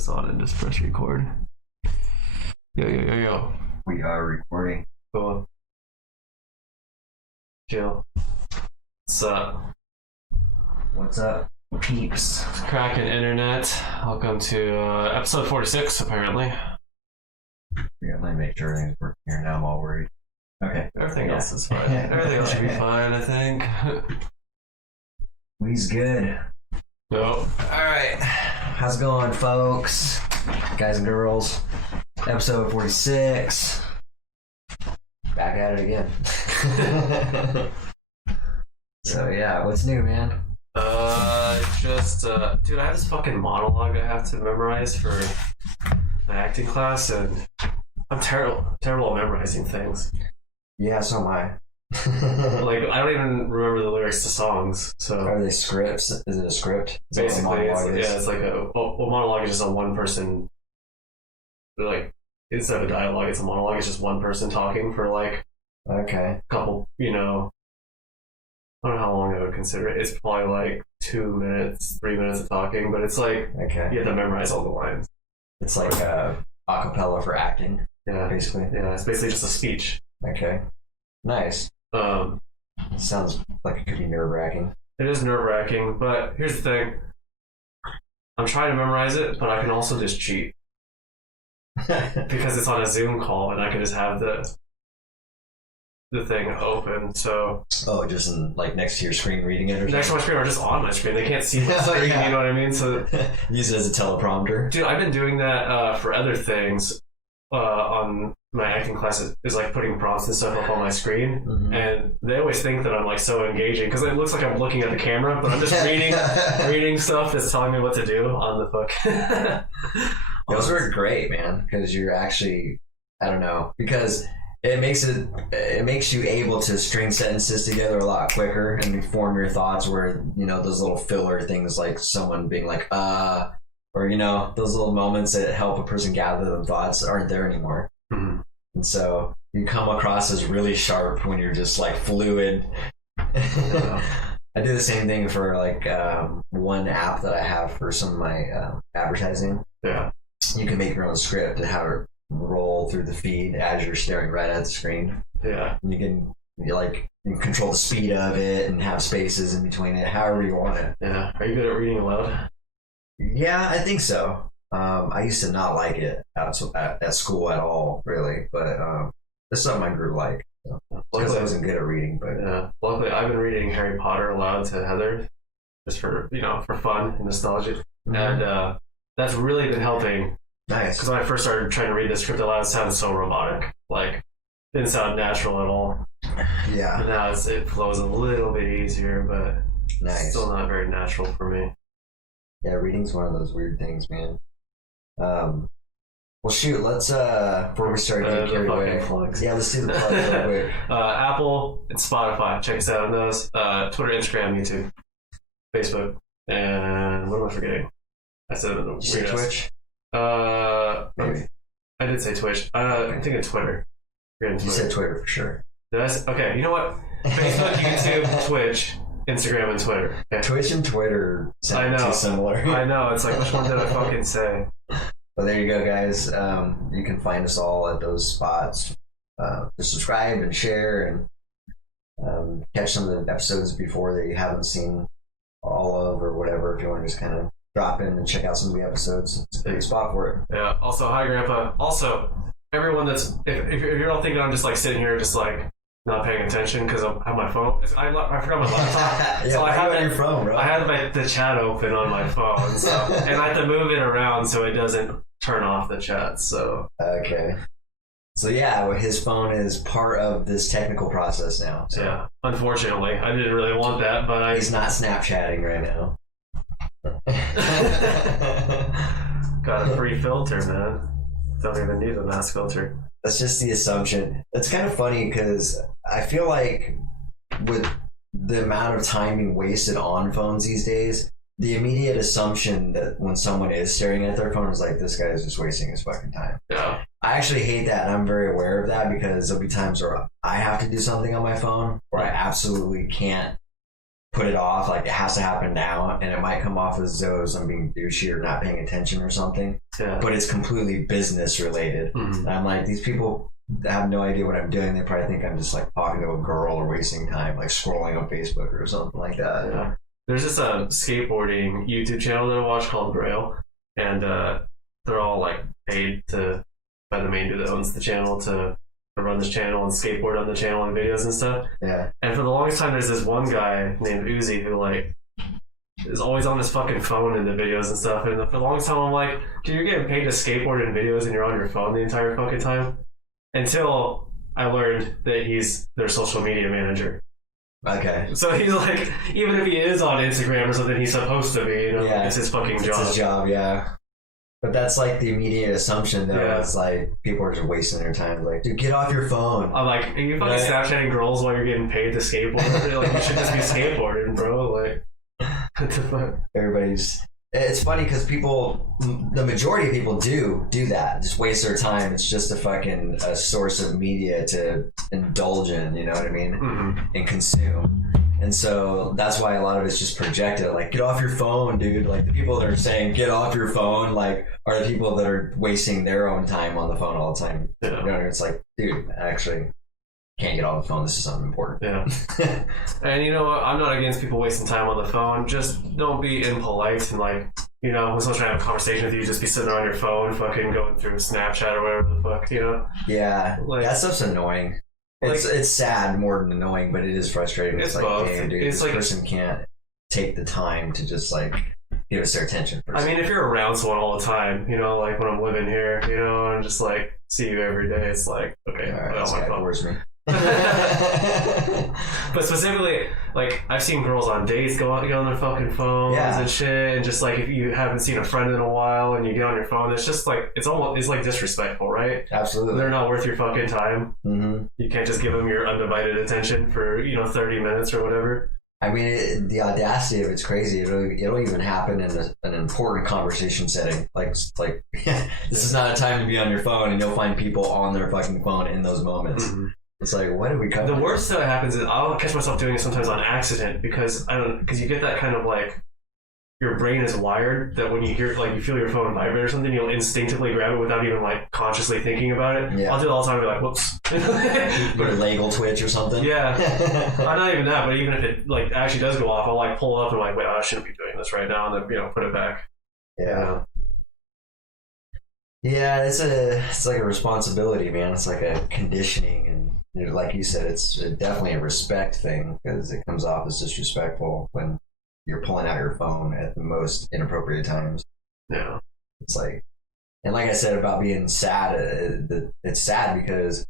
this on and just press record. Yo. We are recording. Go on. Chill. What's up? What's up, peeps? Cracking internet. Welcome to episode 46, apparently. Yeah, let me make sure everything's working here. Now I'm all worried. Okay. Everything else is fine. Everything else should be fine, I think. We's good. Nope. Alright. How's it going, folks? Guys and girls. Episode 46. Back at it again. So yeah, what's new, man? Dude, I have this fucking monologue I have to memorize for my acting class, and I'm terrible at memorizing things. Yeah, so am I. Like, I don't even remember the lyrics to songs, so... Are they scripts? Is it a script? Is basically, it's like a monologue is just a one person, like, instead of a dialogue, it's a monologue. It's just one person talking for, like, okay, a couple, I don't know how long I would consider it. It's probably, like, 2 minutes, 3 minutes of talking, but it's like, okay. you have to memorize all the lines. It's like a acapella for acting, yeah, basically. Yeah, it's basically just a speech. Okay, nice. Sounds like it could be nerve-wracking. It is nerve-wracking, but here's the thing. I'm trying to memorize it, but I can also just cheat. Because it's on a Zoom call, and I can just have the thing open, so... Oh, just in, like, next to your screen reading it or something? Next to my screen or just on my screen. They can't see my screen, yeah. You know what I mean? So use it as a teleprompter. Dude, I've been doing that for other things on my acting class. Is like putting prompts and stuff up on my screen, and they always think that I'm like so engaging because it looks like I'm looking at the camera, but I'm just reading stuff that's telling me what to do on the book. Those were great, man, because you're actually, I don't know, because it makes you able to string sentences together a lot quicker and form your thoughts, where, those little filler things like someone being like, or, those little moments that help a person gather their thoughts aren't there anymore. Mm-hmm. And so you come across as really sharp when you're just like fluid. I do the same thing for like one app that I have for some of my advertising. Yeah. You can make your own script and have it roll through the feed as you're staring right at the screen. Yeah. And you can control the speed of it and have spaces in between it, however you want it. Yeah. Are you good at reading aloud? Yeah, I think so. I used to not like it at school at all, really, but it's something I grew to like. Because I wasn't good at reading, but yeah. Luckily, I've been reading Harry Potter aloud to Heather, just for for fun and nostalgia, and that's really been helping. Nice. Because when I first started trying to read the script aloud, it sounded so robotic, like didn't sound natural at all. Yeah. And now it flows a little bit easier, but nice. Still not very natural for me. Yeah, reading's one of those weird things, man. Well, shoot, let's before we start getting carried away. Plugs. Yeah, let's do the plugs real quick. Apple and Spotify. Check us out on those. Twitter, Instagram, YouTube, Facebook, and what am I forgetting? I said Did you say Twitch? Maybe. I did say Twitch. I'm thinking Twitter. You said Twitter for sure. Okay, you know what? Facebook, YouTube, Twitch, Instagram, and Twitter. Okay. Twitch and Twitter sound too similar. I know. It's like, which one did I fucking say? Well, there you go, guys. You can find us all at those spots. Just subscribe and share and catch some of the episodes before that you haven't seen all of or whatever. If you want to just kind of drop in and check out some of the episodes, it's a great spot for it. Yeah. Also, hi, Grandpa. Also, everyone that's if you're all thinking I'm just like sitting here just like not paying attention because I have my phone. I forgot my laptop. Yeah, so I have your phone, bro. I have the chat open on my phone, so and I have to move it around so it doesn't turn off the chat. So okay. So yeah, his phone is part of this technical process now. So. Yeah. Unfortunately, I didn't really want that, but he's not Snapchatting right now. Got a free filter, man. Don't even need a mask filter. That's just the assumption. It's kind of funny because I feel like with the amount of time being wasted on phones these days, the immediate assumption that when someone is staring at their phone is like, this guy is just wasting his fucking time. Yeah. I actually hate that, and I'm very aware of that because there'll be times where I have to do something on my phone where I absolutely can't put it off, like it has to happen now, and it might come off as though I'm being douchey or not paying attention or something. Yeah. But it's completely business related. Mm-hmm. And I'm like, these people have no idea what I'm doing. They probably think I'm just like talking to a girl or wasting time, like scrolling on Facebook or something like that. Yeah. There's this skateboarding YouTube channel that I watch called Braille, and they're all like paid by the main dude that owns the channel to run this channel and skateboard on the channel and videos and stuff. Yeah. And for the longest time, there's this one guy named Uzi who like is always on his fucking phone in the videos and stuff. And for the longest time, I'm like, dude, you're getting paid to skateboard in videos and you're on your phone the entire fucking time. Until I learned that he's their social media manager. Okay. So he's like, even if he is on Instagram or something, he's supposed to be. You know, Yeah. it's his fucking job. It's his job, yeah. But that's like the immediate assumption, though. Yeah. It's like people are just wasting their time. Like, dude, get off your phone. I'm like, are you fucking Right. Snapchatting girls while you're getting paid to skateboard? Like, you should just be skateboarding, bro. Like, what the fuck? Everybody's. It's funny because the majority of people do that. Just waste their time. It's just a source of media to indulge in. You know what I mean? Mm-hmm. And consume. And so that's why a lot of it's just projected. Like, get off your phone, dude. Like, the people that are saying get off your phone, like, are the people that are wasting their own time on the phone all the time. Yeah. You know, it's like, dude, actually, can't get off the phone. This is something important. Yeah. And you know what? I'm not against people wasting time on the phone. Just don't be impolite and like, you know, when someone's trying to have a conversation with you, just be sitting there on your phone, fucking going through Snapchat or whatever the fuck, you know? Yeah. Like, That stuff's annoying. It's sad more than annoying, but it is frustrating. It's like, both. damn, dude, It's this like- person can't take the time to just like give us their attention. I mean, if you're around someone all the time, you know, like when I'm living here, you know, and just like see you every day, it's like, okay, all right, I this don't guy want bores me. But specifically, like I've seen girls on dates get on their fucking phones Yeah. and shit, and just like if you haven't seen a friend in a while and you get on your phone, it's just like it's like disrespectful, right? Absolutely. They're not worth your fucking time. Mm-hmm. You can't just give them your undivided attention for 30 minutes or whatever. I mean, the audacity of it's crazy. It'll even happen in an important conversation setting. Like this is not a time to be on your phone, and you'll find people on their fucking phone in those moments. Mm-hmm. It's like, what did we come? The to? worst that happens is I'll catch myself doing it sometimes on accident because you get that kind of like your brain is wired that when you hear like you feel your phone vibrate or something, you'll instinctively grab it without even like consciously thinking about it. Yeah. I'll do it all the time and be like, whoops. Your leg twitch or something. Yeah. Not even that, but even if it like actually does go off, I'll like pull it up and like, wait, I shouldn't be doing this right now, and then put it back. Yeah. Yeah, it's like a responsibility, man. It's like a conditioning, and like you said, it's definitely a respect thing because it comes off as disrespectful when you're pulling out your phone at the most inappropriate times. Yeah. It's like, and like I said about being sad, it's sad because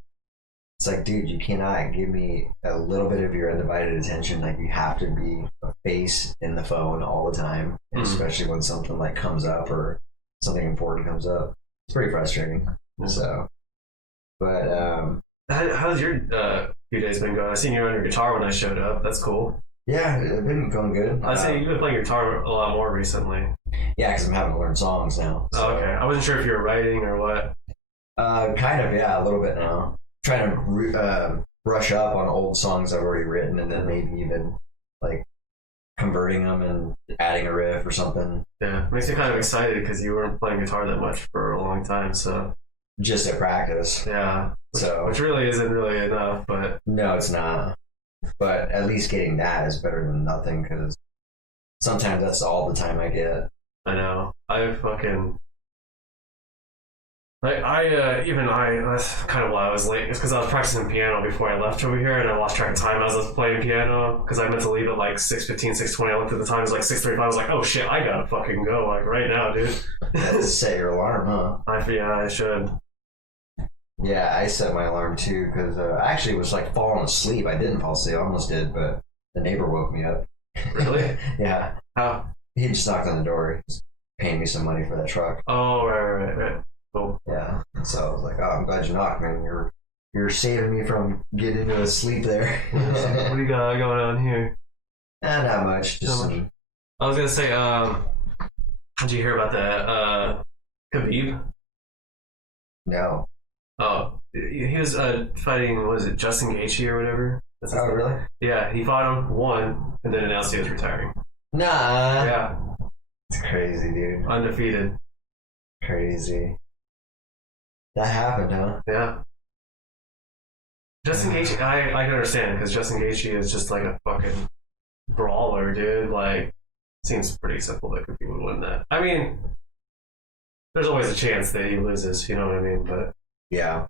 it's like, dude, you cannot give me a little bit of your undivided attention. Like, you have to be a face in the phone all the time, Mhm. especially when something like comes up or something important comes up. It's pretty frustrating. So, but How's your few days been going? I seen you on your guitar when I showed up. That's cool. yeah, it's been going good. I'd say you've been playing guitar a lot more recently. Yeah, because I'm having to learn songs now. So. Oh, okay. I wasn't sure if you were writing or what. Kind of, yeah, a little bit now. Trying to brush up on old songs I've already written, and then maybe even like converting them and adding a riff or something. Yeah, makes me kind of excited because you weren't playing guitar that much for a long time. So Just at practice. yeah, So which really isn't really enough. But no, it's not. But at least getting that is better than nothing because sometimes that's all the time I get. I know I fucking. Like that's kind of why I was late. It's because I was practicing piano before I left over here, and I lost track of time as I was playing piano because I meant to leave at like 6:15, 6:20. I looked at the time; it was like 6:35. I was like, "Oh shit, I gotta fucking go like right now, dude." That's set your alarm, huh? I should. Yeah, I set my alarm too because I actually was like falling asleep. I didn't fall asleep, I almost did, but the neighbor woke me up. Really? Yeah. How? He just knocked on the door. He's paying me some money for that truck. Oh, right. Cool. Yeah. So I was like, oh, I'm glad you knocked, man. You're saving me from getting into a sleep there. What do you got going on here? Not much. Just Not much. I was gonna say, did you hear about that Khabib? No. Oh, he was fighting. What is it, Justin Gaethje or whatever? That's his Oh, name. really? Yeah, he fought him, won, and then announced he was retiring. Nah. Yeah. It's crazy, dude. Undefeated. Crazy. That happened, huh? Yeah. Justin Gaethje, I can understand, because Justin Gaethje is just like a fucking brawler, dude. Like, seems pretty simple that Khabib would win that. I mean, there's always a chance that he loses, you know what I mean? But yeah.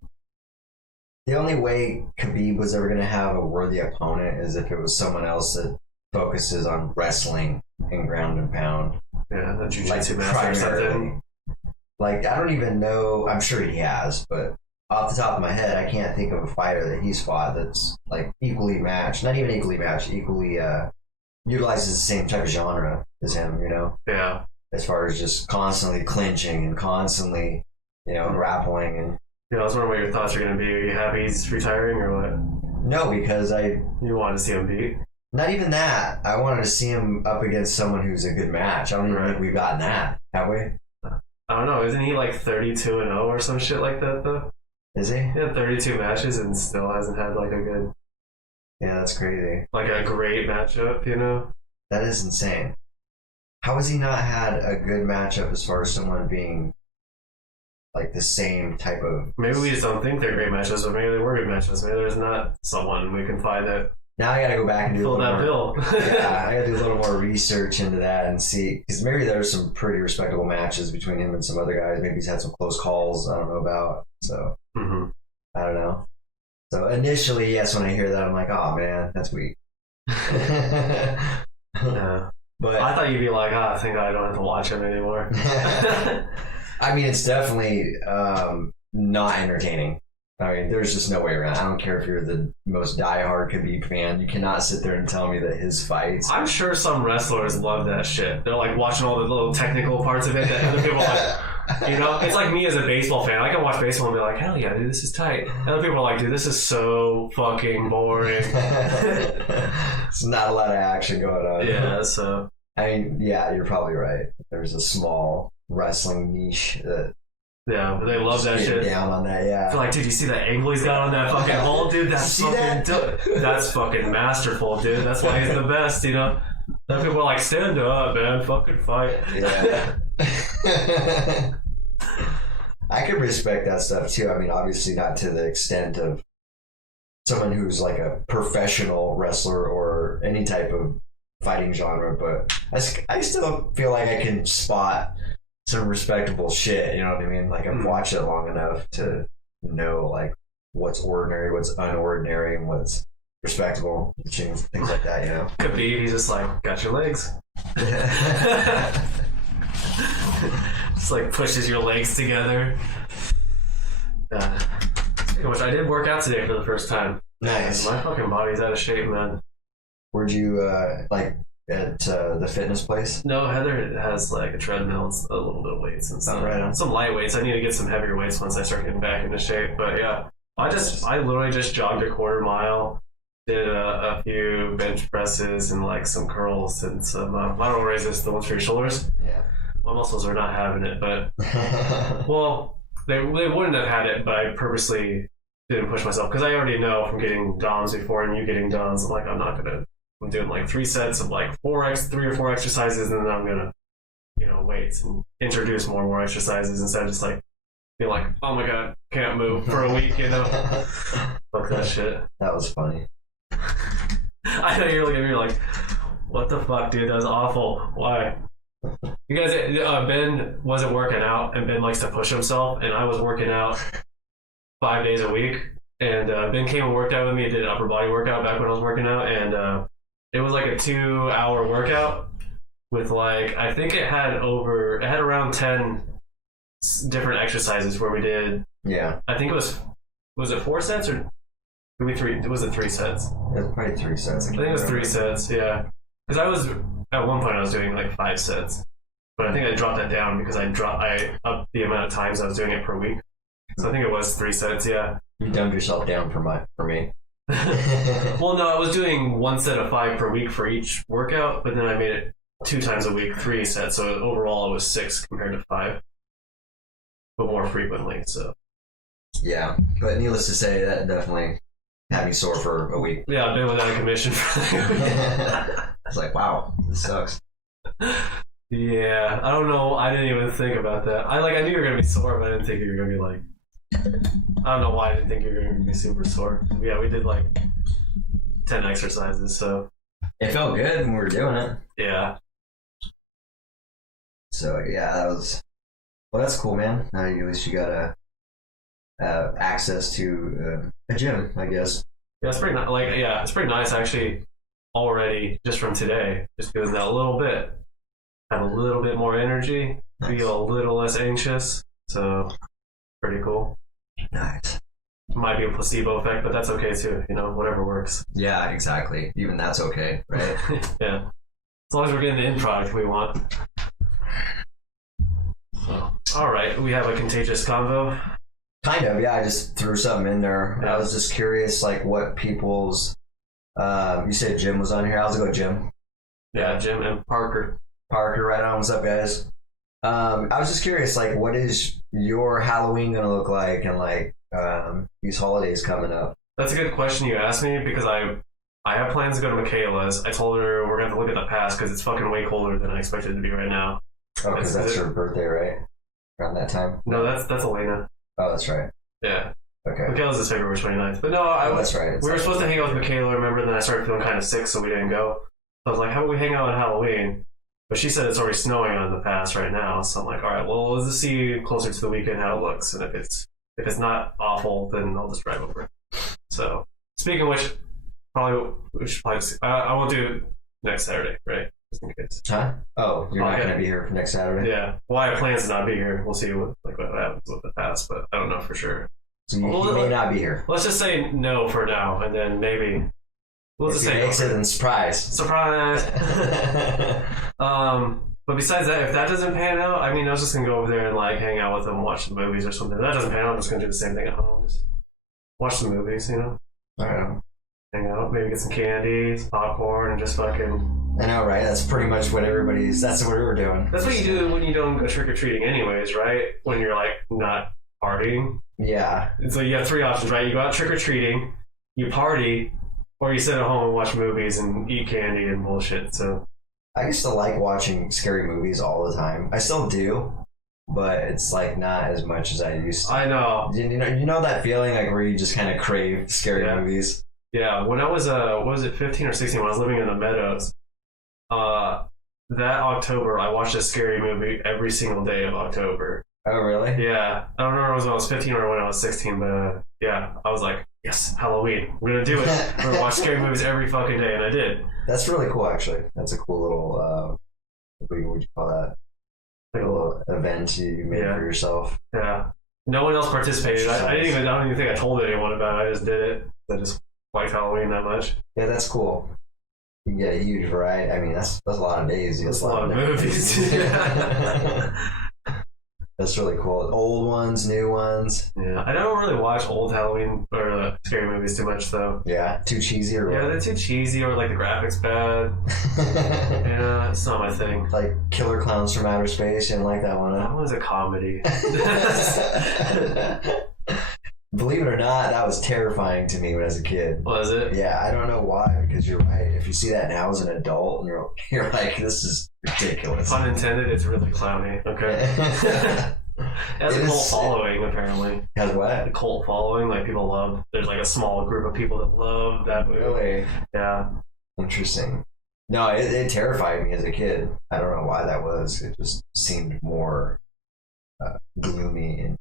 The only way Khabib was ever going to have a worthy opponent is if it was someone else that focuses on wrestling and ground and pound. yeah, the jiu-jitsu Like, master or something. primarily. Like, I don't even know, I'm sure he has, but off the top of my head, I can't think of a fighter that he's fought that's like equally matched, not even equally matched, equally utilizes the same type of genre as him, you know, Yeah. as far as just constantly clinching and constantly, you know, grappling. And Yeah, I was wondering what your thoughts are going to be. Are you happy he's retiring or what? no, because You wanted to see him beat? not even that. I wanted to see him up against someone who's a good match. I don't even Right. think we've gotten that, have we? I don't know. Isn't he like 32-0 or some shit like that, though? Is he? He had 32 matches and still hasn't had like a good, Yeah, that's crazy. like a great matchup, you know? That is insane. How has he not had a good matchup as far as someone being like the same type of... Maybe we just don't think they're great matches, but maybe they were good matches. Maybe there's not someone we can find that Now I gotta go back and do a fill little that more... bill. Yeah, I gotta do a little more research into that and see, because maybe there's some pretty respectable matches between him and some other guys. Maybe he's had some close calls I don't know about. So hmm I don't know. So initially, yes, when I hear that, I'm like, oh man, that's weak. Yeah. But I thought you'd be like, I think I don't have to watch him anymore. I mean, it's definitely not entertaining. I mean, there's just no way around. I don't care if you're the most diehard Khabib fan. You cannot sit there and tell me that his fights. I'm sure some wrestlers love that shit. They're like watching all the little technical parts of it that other people are like, you know? It's like me as a baseball fan. I can watch baseball and be like, hell yeah, dude, this is tight. And other people are like, dude, this is so fucking boring. It's not a lot of action going on. Yeah, so. I mean, yeah, you're probably right. There's a small wrestling niche that Yeah, but they love that get shit. down on that. I Yeah. feel like, dude, you see that angle he's got on that fucking hole, dude? That's See fucking that? that's fucking masterful, dude. That's why he's the best, you know? Then people are like, stand up, man, fucking fight. Yeah. I can respect that stuff too. I mean, obviously not to the extent of someone who's like a professional wrestler or any type of fighting genre, but I still feel like I can spot some respectable shit, you know what I mean? Like I've watched it long enough to know like what's ordinary, what's unordinary, and what's respectable, things like that, you know? Khabib, he's just like, got your legs. Just like pushes your legs together. Which I did work out today for the first time. Nice. My fucking body's out of shape, man. Where'd you, like, at the fitness place? No, Heather has like a treadmill and a little bit of weights and stuff. Right on. Some light weights. I need to get some heavier weights once I start getting back into shape. But yeah, I literally just jogged a quarter mile, did a few bench presses and like some curls and some lateral raises, the ones for your shoulders. Yeah. My muscles are not having it, but well, they wouldn't have had it, but I purposely didn't push myself because I already know from getting DOMs before and you getting DOMs, I'm like, I'm doing like 3 sets of like 3 or 4 exercises, and then I'm gonna, weights and introduce more exercises instead of just like being like, oh my god, can't move for a week, Fuck that shit. That was funny. I know you're looking at me like, what the fuck, dude? That was awful. Why? You guys, Ben wasn't working out, and Ben likes to push himself, and I was working out 5 days a week, and Ben came and worked out with me, did an upper body workout back when I was working out, and it was like a 2-hour workout with like, I think it had around 10 different exercises where we did, Yeah. I think was it 4 sets or maybe 3? Was it 3 sets? It was probably 3 sets. I think it was 3 sets, yeah. Because at one point I was doing like 5 sets, but I think I dropped that down because I upped the amount of times I was doing it per week. So I think it was 3 sets, yeah. You dumbed yourself down for me. Well, no, I was doing 1 set of 5 per week for each workout, but then I made it 2 times a week, 3 sets. So overall it was 6 compared to 5, but more frequently. So Yeah, but needless to say, that definitely had me sore for a week. Yeah, I've been without a commission for I was like, wow, this sucks. Yeah, I don't know. I didn't even think about that. I knew you were gonna be sore, but I didn't think you were gonna be like. I don't know why I didn't think you were gonna be super sore. Yeah, we did like 10 exercises, so It felt good when we were doing it. yeah. So yeah, that was. Well, that's cool, man. Now at least you got access to a gym, I guess. Yeah, it's pretty it's pretty nice actually. Already, just from today, just doing that a little bit, have a little bit more energy, feel a little less anxious. So, pretty cool. Nice. Might be a placebo effect, but that's okay too. Whatever works. Yeah, exactly. Even that's okay, right? Yeah, as long as we're getting the end product we want. So, all right, we have a contagious convo. Kind of, yeah. I just threw something in there. Yeah. I was just curious, like, what people's. You said Jim was on here. How's it go, Jim? Yeah, Jim and Parker. Parker, right on. What's up, guys? I was just curious, like, what is your Halloween gonna look like, and like these holidays coming up? That's a good question you asked me because I have plans to go to Michaela's. I told her we're gonna have to look at the past because it's fucking way colder than I expected it to be right now. Oh, because that's your birthday, right? Around that time? No, that's Elena. Oh, that's right. Yeah. Okay. Michaela's is February 29th. But no, that's right. We were supposed to hang out with Michaela, remember? Then I started feeling kind of sick, so we didn't go. So I was like, how about we hang out on Halloween? But she said it's already snowing on the pass right now. So I'm like, all right, well, let's just see closer to the weekend how it looks. And if it's not awful, then I'll just drive over. So speaking of which, we should probably I won't do it next Saturday, right? Just in case. Huh? Oh, you're not going to be here for next Saturday? Yeah. Well, I have plans to not be here. We'll see what happens with the pass, but I don't know for sure. So you may not be here. Let's just say no for now, and then maybe we'll just say makes it and surprise. Surprise. But besides that, if that doesn't pan out, I mean, I was just gonna go over there and like hang out with them, watch the movies or something. If that doesn't pan out, I'm just gonna do the same thing at home. Just watch the movies, I know. Hang out, maybe get some candy, some popcorn, and just fucking. I know, right? That's pretty much what that's what we were doing. That's what you do when you don't go trick or treating, anyways, right? When you're like not partying. Yeah. And so you have three options, right? You go out trick or treating, you party, or you sit at home and watch movies and eat candy and bullshit. So I used to like watching scary movies all the time. I still do, but it's like not as much as I used to. I know. You know that feeling like where you just kind of crave scary movies. Yeah. When I was 15 or 16 when I was living in the Meadows, that October I watched a scary movie every single day of October. Oh, really? Yeah. I don't remember if it was when I was 15 or when I was 16, but yeah, I was like, yes, Halloween. We're going to do it. We're going to watch scary movies every fucking day, and I did. That's really cool, actually. That's a cool little, what would you call that? Like a little event you made for yourself. Yeah. No one else participated. I don't even think I told anyone about it. I just did it. I just liked Halloween that much. Yeah, that's cool. You can get a huge variety. I mean, that's a lot of days. That's a lot of movies. That's really cool. Old ones, new ones. Yeah, I don't really watch old Halloween or scary movies too much, though. Yeah, too cheesy or what? Yeah, they're too cheesy or like the graphics bad. Yeah, it's not my thing. Like Killer Clowns from Outer Space, you didn't like that one, huh? That was a comedy. Believe it or not, that was terrifying to me when I was a kid. Was it? Yeah, I don't know why, because you're right. If you see that now as an adult, and you're like, this is ridiculous. Pun intended, it's really clowny. Okay. It has a cult following, apparently. Has what? A cult following, like people love. There's like a small group of people that love that movie. Really? Yeah. Interesting. No, it terrified me as a kid. I don't know why that was. It just seemed more gloomy and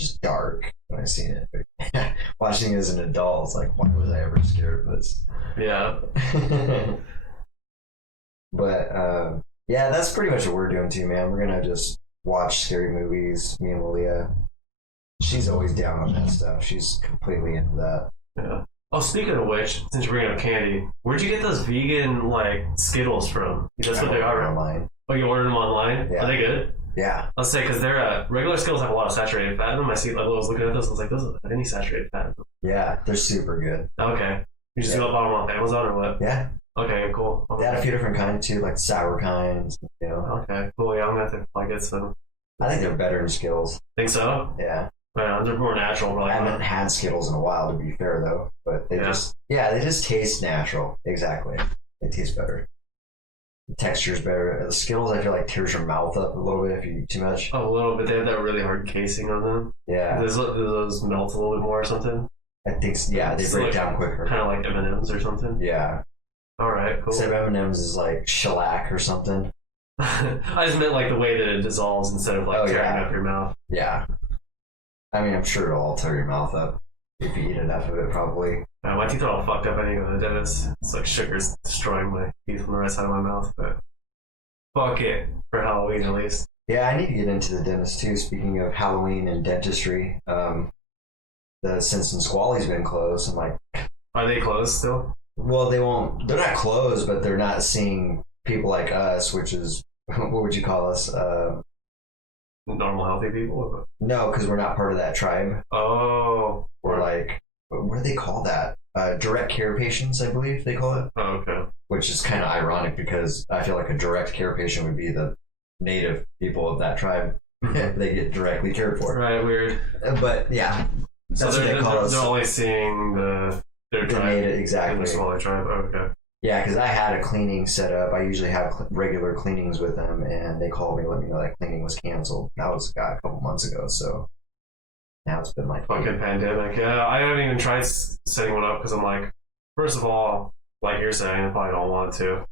just dark when I seen it. But watching it as an adult, it's like, why was I ever scared of this? Yeah. But yeah, that's pretty much what we're doing too, man. We're gonna just watch scary movies. Me and Lilia. She's always down on that stuff. She's completely into that. Yeah. Oh, speaking of which, since you're bringing up candy, where'd you get those vegan like Skittles from? That's what they are. Online. Oh, you ordered them online? Yeah. Are they good? Yeah. I'll say because they're regular Skittles have a lot of saturated fat in them. I was looking at those. I was like, those don't have any saturated fat in them. Yeah, they're super good. Okay. You just bought them off Amazon or what? Yeah. Okay, cool. They had a few different kinds too, like sour kinds. Okay, cool. Yeah, I'm gonna have to probably get some. I think they're better than Skittles. Think so? Yeah. Yeah, they're more natural. I haven't had Skittles in a while, to be fair, though. But they just taste natural. Exactly. They taste better. The texture's better. The Skittles, I feel like, tears your mouth up a little bit if you eat too much. A little bit. They have that really hard casing on them. Yeah. Those melt a little bit more or something. I think, yeah, they break down quicker. Kind of like M&M's or something. Yeah. All right, cool. Instead of M&M's is like shellac or something. I just meant like the way that it dissolves instead of like tearing up your mouth. Yeah. I mean, I'm sure it'll all tear your mouth up if you eat enough of it, probably. My teeth are all fucked up. I need to go to the dentist. It's like sugar's destroying my teeth on the right side of my mouth, but fuck it for Halloween at least. Yeah, I need to get into the dentist too. Speaking of Halloween and dentistry, the Simpson Squally's been closed. I'm like, are they closed still? Well, they're not closed, but they're not seeing people like us, which is, what would you call us? Normal, healthy people? No, because we're not part of that tribe. Oh. We're like, what do they call that? Direct care patients, I believe they call it. Oh, okay. Which is kind of ironic because I feel like a direct care patient would be the native people of that tribe. They get directly cared for. Right, weird. But yeah, that's what they call us. They're only seeing their tribe. Native, exactly. The smaller tribe. Oh, okay. Yeah, because I had a cleaning set up. I usually have regular cleanings with them, and they called me, let me know that cleaning was canceled. That was a couple months ago, so now it's been like fucking pandemic. Yeah, I haven't even tried setting one up because I'm like, first of all, like you're saying, I probably don't want to.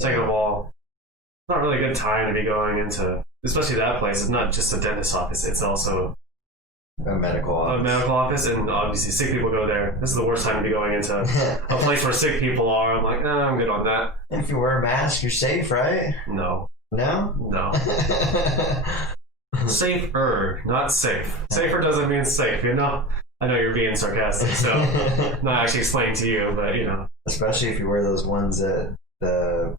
Second of all, it's not really a good time to be going into, especially that place. It's not just a dentist office; it's also a medical office. And obviously sick people go there. This is the worst time to be going into a place where sick people are. I'm like, I'm good on that. If you wear a mask, you're safe, right? No. No? Safer, not safe. Safer doesn't mean safe, you know? I know you're being sarcastic, so not actually explaining to you, but you know. Especially if you wear those ones that the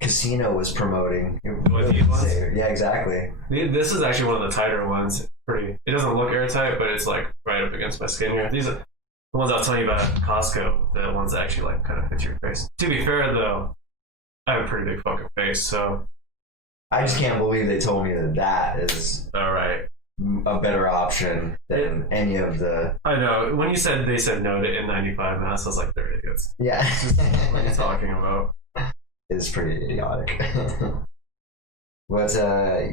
casino was promoting. Yeah, exactly. This is actually one of the tighter ones. It doesn't look airtight, but it's like right up against my skin here. These are the ones I was telling you about at Costco, the ones that actually like kind of fit your face. To be fair though, I have a pretty big fucking face, so I just can't believe they told me that is all right. A better option than any of the. I know. When you said they said no to N95 masks, I was like, they're idiots. Yeah. What are you talking about? It's pretty idiotic. But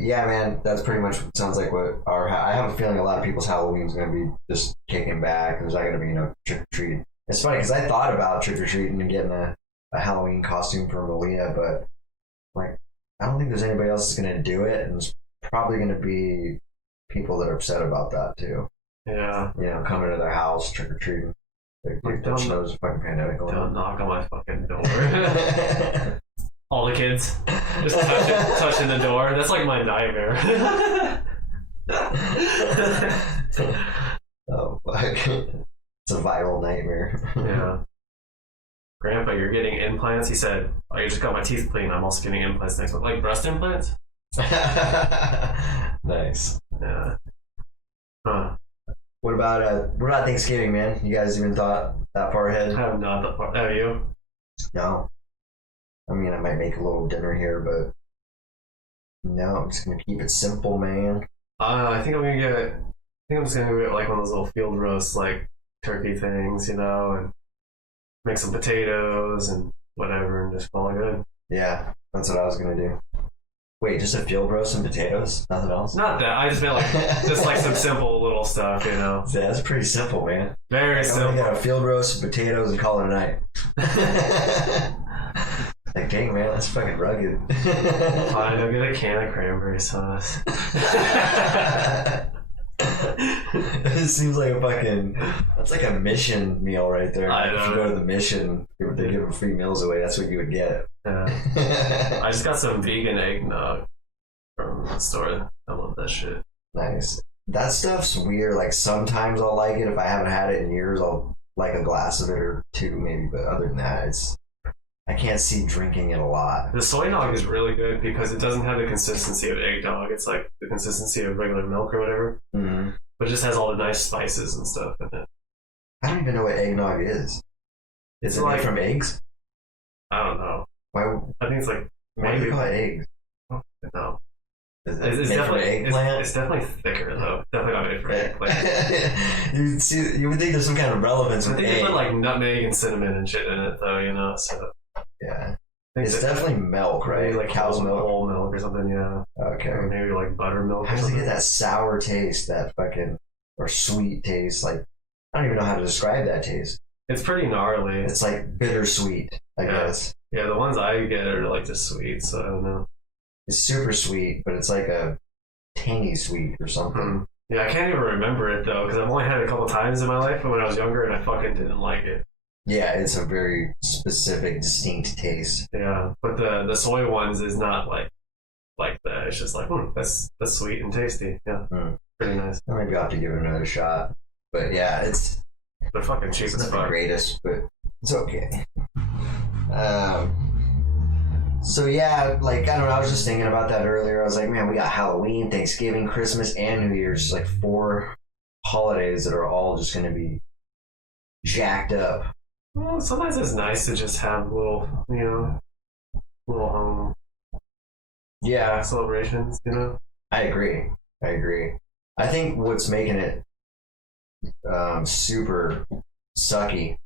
yeah, man, that's pretty much sounds like what I have a feeling a lot of people's Halloween's going to be just kicking back. There's not going to be, trick or treat. It's funny because I thought about trick or treating and getting a Halloween costume for Malia, but like, I don't think there's anybody else that's going to do it, and it's probably going to be people that are upset about that too. Yeah. Coming to their house trick or treating. Don't know there's a fucking pandemic going on. Don't knock on my fucking door. All the kids just touching the door. That's like my nightmare. Oh, fuck. It's a viral nightmare. Yeah. Grandpa, you're getting implants? He said, I just got my teeth cleaned. I'm also getting implants next month. Like breast implants? Nice. Yeah. Huh. What about Thanksgiving, man? You guys even thought that far ahead? I have not that far. Have you? No. I mean, I might make a little dinner here, but no, I'm just gonna keep it simple, man. I think I'm just gonna get like one of those little field roast, like turkey things, and make some potatoes and whatever, and just call it good. Yeah, that's what I was gonna do. Wait, just a field roast and potatoes? Nothing else? Not that. I just meant like just like some simple little stuff, Yeah, that's pretty simple, man. Very simple. I'm gonna get a field roast and potatoes and call it a night. Like, dang, man, that's fucking rugged. Fine, I'll get a can of cranberry sauce. It seems like that's like a mission meal right there. I know. If you go to the mission, they give free meals away, that's what you would get. Yeah. I just got some vegan eggnog from the store. I love that shit. Nice. That stuff's weird. Like, sometimes I'll like it. If I haven't had it in years, I'll like a glass of it or two maybe, but other than that, I can't see drinking it a lot. The soy nog is really good because it doesn't have the consistency of eggnog. It's like the consistency of regular milk or whatever. Mm-hmm. But it just has all the nice spices and stuff in it. I don't even know what eggnog is. Is it like from eggs? I don't know. Why? I think it's like Why do you call it eggs? No. Is it It's made from definitely eggplant? it's definitely thicker though. Definitely not made for eggplant. You would think there's some kind of relevance I with think they egg. put like nutmeg and cinnamon and shit in it though, you know. So Yeah. I think It's that- definitely milk, right? maybe like Cow's milk. whole milk or something, yeah. Okay. Or maybe like buttermilk. How Or does it something. get that sour taste, that fucking, or sweet taste? Like, I don't even know how to describe that taste. It's pretty gnarly. It's like bittersweet, I Yeah. guess. Yeah, the ones I get are like just sweet, so I don't know. It's super sweet, but it's like a tangy sweet or something. Mm. Yeah, I can't even remember it though, because I've only had it a couple times in my life when I was younger, and I fucking didn't like it. Yeah, it's a very specific, distinct taste. Yeah, but the soy ones is not like that. It's just like that's sweet and tasty. Yeah, Mm. pretty nice. Maybe I'll have to give it another shot. But yeah, it's They're fucking cheap It's as not the fuck. greatest, but it's okay. So yeah, like I don't know. I was just thinking about that earlier. I was like, man, we got Halloween, Thanksgiving, Christmas, and New Year's. Just like 4 holidays that are all just going to be jacked up. Well, sometimes it's nice to just have little home Yeah, celebrations. You know. I agree. I think what's making it super sucky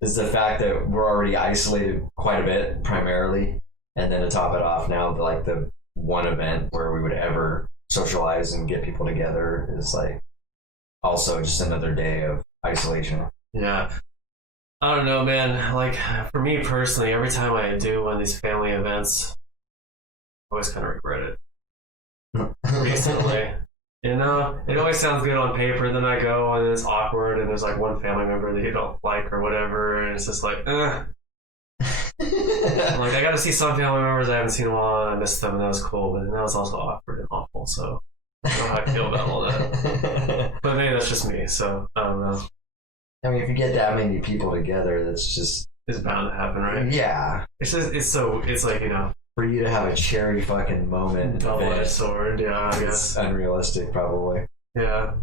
is the fact that we're already isolated quite a bit, primarily, and then to top it off, now like the one event where we would ever socialize and get people together is like also just another day of isolation. Yeah. I don't know, man. Like, for me personally, every time I do one of these family events, I always kind of regret it recently. You know, it always sounds good on paper, then I go and it's awkward, and there's like one family member that you don't like or whatever, and it's just like, Like, I got to see some family members I haven't seen in a while, and I missed them, and that was cool, but that was also awkward and awful, so I don't know how I feel about all that. But maybe that's just me, so I don't know. I mean, if you get that many people together, that's just It's bound to happen, right? yeah. It's just, it's like, you know, For you to have a cherry fucking moment, double-edged sword, yeah, I it's guess. unrealistic, probably. Yeah.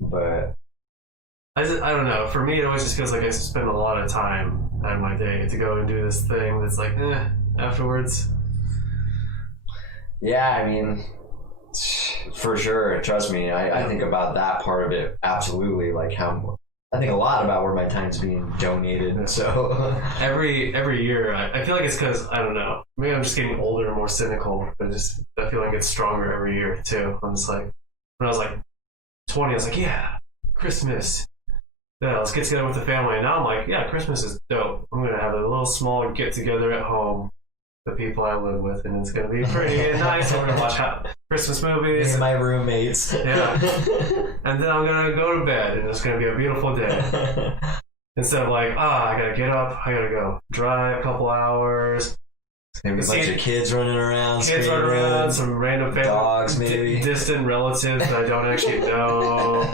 But I don't know. For me, it always just feels like I spend a lot of time out of my day to go and do this thing that's like, afterwards. yeah, I mean, for sure. Trust me, I think about that part of it absolutely. Like how I think a lot about where my time's being donated. So Every year, I feel like it's because, I don't know, maybe I'm just getting older and more cynical, but I feel like it's stronger every year, too. I'm just like, when I was like 20, I was like, yeah, Christmas. Yeah, let's get together with the family. And now I'm like, yeah, Christmas is dope. I'm going to have a little small get together at home, the people I live with, and it's going to be pretty nice. We're going to watch Christmas me movies. and my roommates. Yeah. And then I'm going to go to bed, and it's going to be a beautiful day. Instead of like, I got to get up, I got to go drive a couple hours. Maybe a bunch of kids running around, Kids run screaming. around, some random family, Dogs, maybe. distant relatives that I don't actually know.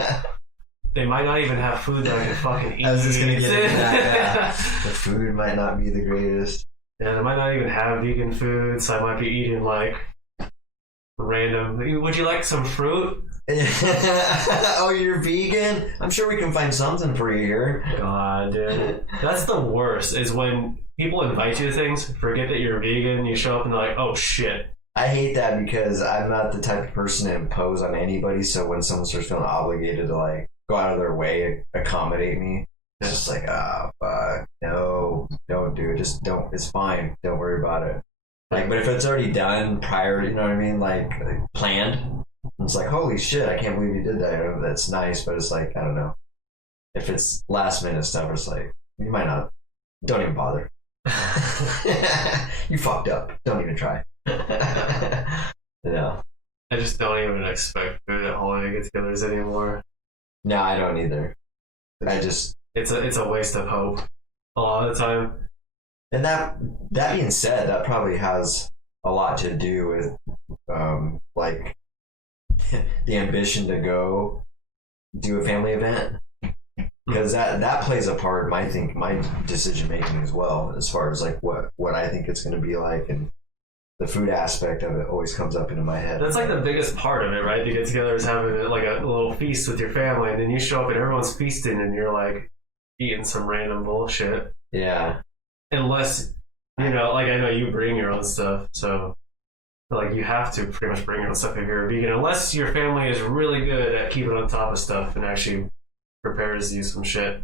They might not even have food that I can fucking eat. I was just gonna get into that. The food might not be the greatest. Yeah, they might not even have vegan food, so I might be eating like random. Would you like some fruit? Oh, you're vegan? I'm sure we can find something for you here. God, dude. That's the worst, is when people invite you to things, forget that you're vegan, you show up and they're like, oh shit. I hate that because I'm not the type of person to impose on anybody. So when someone starts feeling obligated to like go out of their way and accommodate me, it's just like, fuck, no, don't do it. Just don't. It's fine. Don't worry about it. Like, but if it's already done prior, you know what I mean? Like planned. It's like, holy shit, I can't believe you did that. You know, that's nice, but it's like, I don't know. If it's last minute stuff, it's like, you might not. Don't even bother. You fucked up. Don't even try. No. I just don't even expect food at holiday get-togethers anymore. No, I don't either. I just, It's a waste of hope a lot of the time. and that being said, that probably has a lot to do with like the ambition to go do a family event, because that plays a part in my decision making as well, as far as like what I think it's going to be like, and the food aspect of it always comes up into my head. That's like the biggest part of it, right? You get together is having like a little feast with your family, and then you show up and everyone's feasting, and you're like eating some random bullshit. Yeah. Unless, like I know you bring your own stuff, so like you have to pretty much bring your own stuff if you're a vegan, unless your family is really good at keeping on top of stuff and actually prepares you some shit.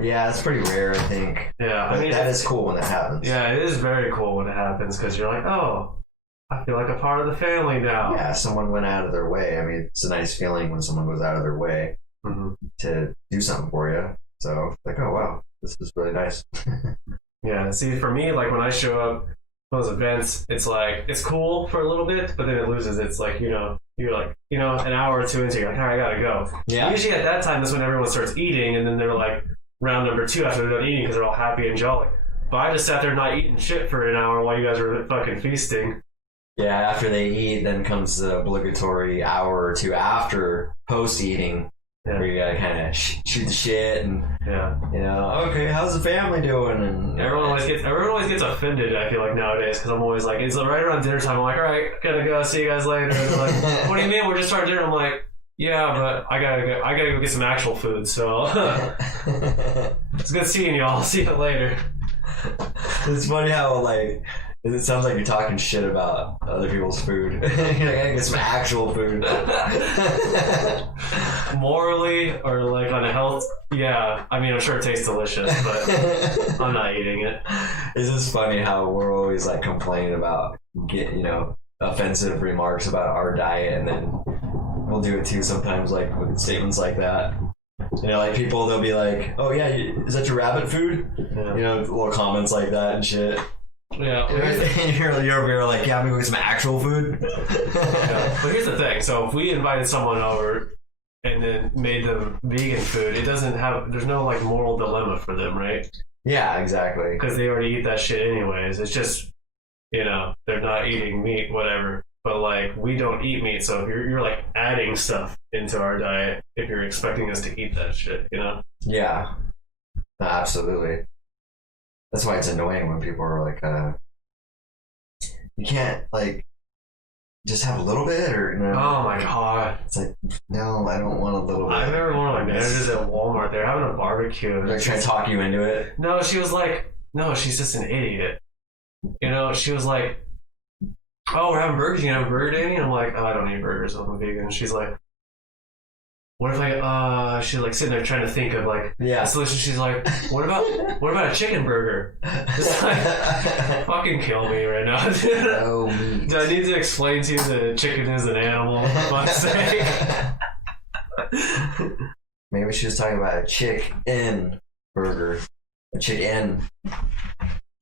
Yeah, it's pretty rare, I think. Yeah, But I mean, that is cool when that happens. yeah, it is very cool when it happens because you're like, oh, I feel like a part of the family now. Yeah, someone went out of their way. I mean, it's a nice feeling when someone goes out of their way to do something for you. So, like, oh, wow, this is really nice. Yeah, see, for me, like when I show up to those events, it's like, it's cool for a little bit, but then it loses. It's like, you're like, an hour or two into, you're like, all right, I gotta go. Yeah. Usually at that time, that's when everyone starts eating, and then they're like, round number 2 after they're done eating because they're all happy and jolly. But I just sat there not eating shit for an hour while you guys were fucking feasting. Yeah, after they eat, then comes the obligatory hour or two after post-eating, where you gotta kind of shoot the shit and, okay, how's the family doing? And everyone always gets offended, I feel like, nowadays, because I'm always like, it's right around dinner time, I'm like, all right, gotta go, see you guys later. And they're like, what do you mean, we're just starting dinner? I'm like, yeah, but I gotta go get some actual food, so it's good seeing y'all. I'll see you later. It's funny how, like, it sounds like you're talking shit about other people's food. You're like, I gotta get some actual food. Morally, or like on a health, yeah. I mean, I'm sure it tastes delicious, but I'm not eating it. It's just funny how we're always like complaining about offensive remarks about our diet, and then we'll do it too sometimes, like with statements like that. Like people, they'll be like, "Oh yeah, is that your rabbit food?" Yeah. Little comments like that and shit. Yeah. And you're over here like, yeah, I'm gonna go get some actual food. Yeah. But here's the thing: so if we invited someone over and then made them vegan food, there's no like moral dilemma for them, right? Yeah, exactly. Because they already eat that shit anyways. It's just, they're not eating meat, whatever. But like, we don't eat meat, so if you're like adding stuff into our diet if you're expecting us to eat that shit, Yeah, no, absolutely. That's why it's annoying when people are like, you can't like just have a little bit, or Oh my god! It's like, no, I don't want a little bit. I remember one of my managers at Walmart. They're having a barbecue. They're trying to talk you into it. No, she was like, no, she's just an idiot. She was like, oh, we're having burgers. You have a burger, Danny? I'm like, oh, I don't eat burgers. I'm vegan. She's like, what if she's like sitting there trying to think of like a solution. She's like, what about a chicken burger? It's like, fucking kill me right now, dude. No meat. Do I need to explain to you that chicken is an animal, for fuck's sake? Maybe she was talking about a chicken burger. A chicken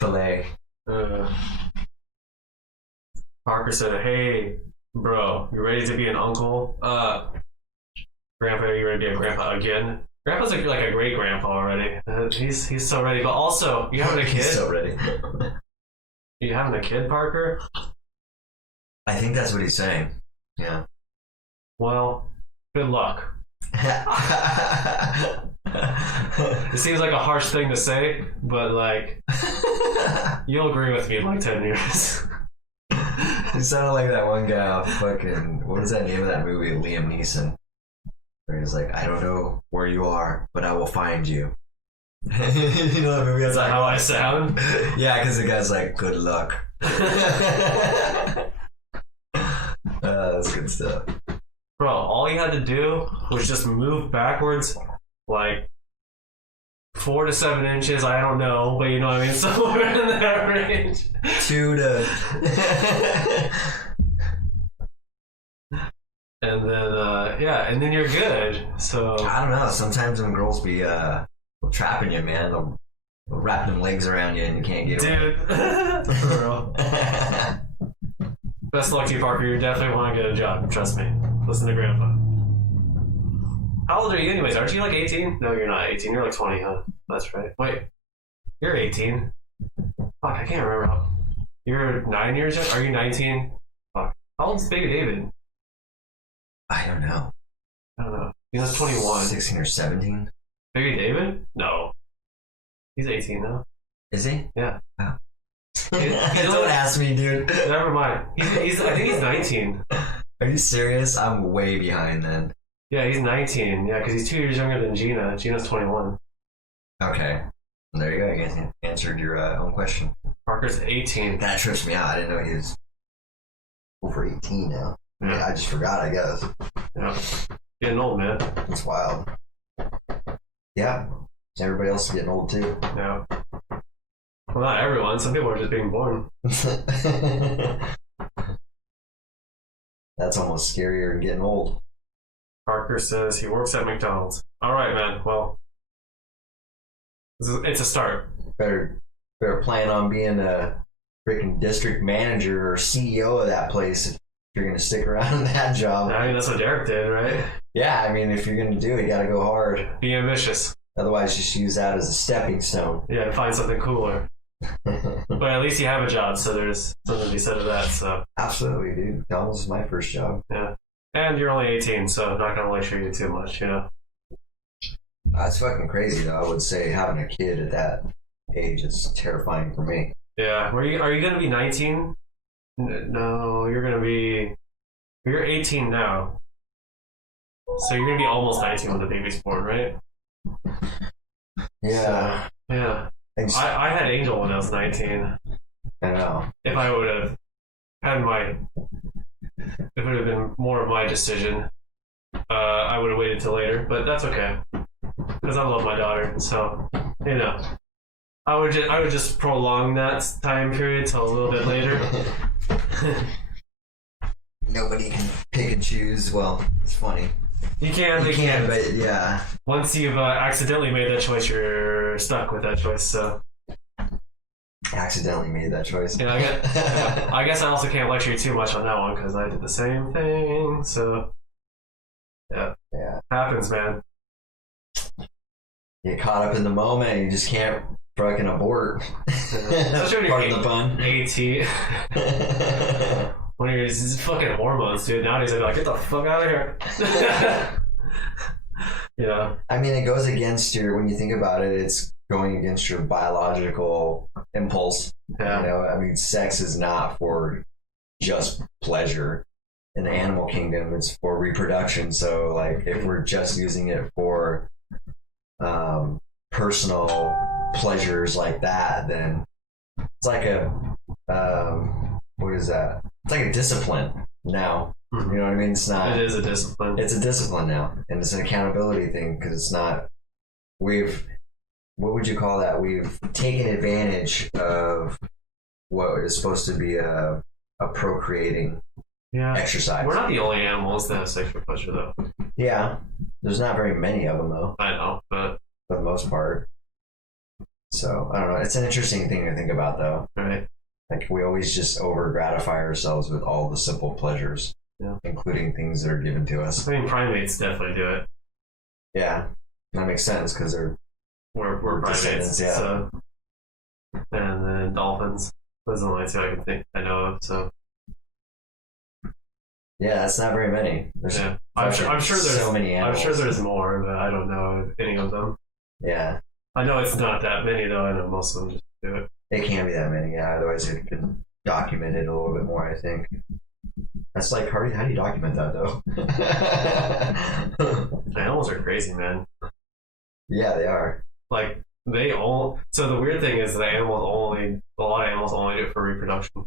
fillet. Parker said, hey, bro, you ready to be an uncle? Grandpa, are you ready to be a grandpa again? Grandpa's like a great grandpa already. He's so ready. But also, you having a kid? He's so ready. You having a kid, Parker? I think that's what he's saying. Yeah. Well, good luck. It seems like a harsh thing to say, but like, you'll agree with me in like 10 years. You sounded like that one guy off fucking, what is that name of that movie? Liam Neeson. Where he's like, I don't know where you are, but I will find you. You know that movie? Is that how I sound? Yeah, because the guy's like, good luck. That's good stuff. Bro, all you had to do was just move backwards like 4 to 7 inches. I don't know, but you know what I mean? Somewhere in that range. 2 to... And then, and then you're good. So I don't know. Sometimes when girls be trapping you, man, they'll wrap them legs around you and you can't get away. Dude. For real. Best luck to you, Parker. You definitely want to get a job. Trust me. Listen to Grandpa. How old are you anyways? Aren't you like 18? No, you're not 18. You're like 20, huh? That's right. Wait. You're 18. Fuck, I can't remember how. You're 9 years young? Are you 19? Fuck. How old's Baby David? I don't know. He's 21. 16 or 17? Baby David? No. He's 18 now. Is he? Yeah. Oh. Don't ask me, dude. Never mind. I think he's 19. Are you serious? I'm way behind then. Yeah, he's 19. Yeah, because he's 2 years younger than Gina. Gina's 21. Okay. There you go. You guys answered your own question. Parker's 18. That trips me out. I didn't know he was over 18 now. Yeah. I just forgot, I guess. Yeah. Getting old, man. It's wild. Yeah. Everybody else is getting old too. Yeah. Well, not everyone. Some people are just being born. That's almost scarier than getting old. Parker says he works at McDonald's. All right, man. Well, it's a start. Better plan on being a freaking district manager or CEO of that place if you're going to stick around in that job. I mean, that's what Derek did, right? Yeah, I mean, if you're going to do it, you got to go hard. Be ambitious. Otherwise, just use that as a stepping stone. Yeah, to find something cooler. But at least you have a job, so there's something to be said of that. So absolutely, dude. McDonald's is my first job. Yeah. And you're only 18, so I'm not going to lecture you too much, you know? That's fucking crazy, though. I would say having a kid at that age is terrifying for me. Yeah. Are you going to be 19? No, you're going to be... You're 18 now. So you're going to be almost 19 when the baby's born, right? Yeah. So, yeah. I had Angel when I was 19. I know. If I would have had if it would have been more of my decision, I would have waited till later, but that's okay. Because I love my daughter, so, you know. I would just prolong that time period till a little bit later. Nobody can pick and choose. Well, it's funny. You can, but yeah. Once you've accidentally made that choice, you're stuck with that choice, so. Accidentally made that choice. Yeah, I guess I also can't lecture you too much on that one, because I did the same thing, so. Yeah. Happens, man. Get caught up in the moment and you just can't fucking abort. Especially when you're 18. When you're fucking hormones, dude. Nowadays, I'd be like, get the fuck out of here. Yeah. I mean, it goes against when you think about it, it's going against your biological impulse. Yeah. You know, I mean, sex is not for just pleasure. In the animal kingdom, it's for reproduction. So, like, if we're just using it for personal pleasures like that, then it's like a what is that? It's like a discipline now. Mm-hmm. You know what I mean? It's not. It is a discipline. It's a discipline now, and it's an accountability thing because it's not. What would you call that? We've taken advantage of what is supposed to be a procreating exercise. We're not the only animals that have sexual pleasure, though. Yeah, there's not very many of them, though. I know, but for the most part. So I don't know. It's an interesting thing to think about, though. Right. Like we always just over gratify ourselves with all the simple pleasures, including things that are given to us. I mean, primates definitely do it. Yeah, that makes sense because we're primates. Yeah. So, and then dolphins. Those are the only two I know of. So. Yeah, that's not very many. I'm sure there's so many animals. I'm sure there's more, but I don't know any of them. Yeah. I know it's not that many, though. I know most of them just do it. It can't be that many, yeah. Otherwise, it could document it a little bit more, I think. That's like, how do you document that, though? Animals are crazy, man. Yeah, they are. Like, so the weird thing is that a lot of animals only do it for reproduction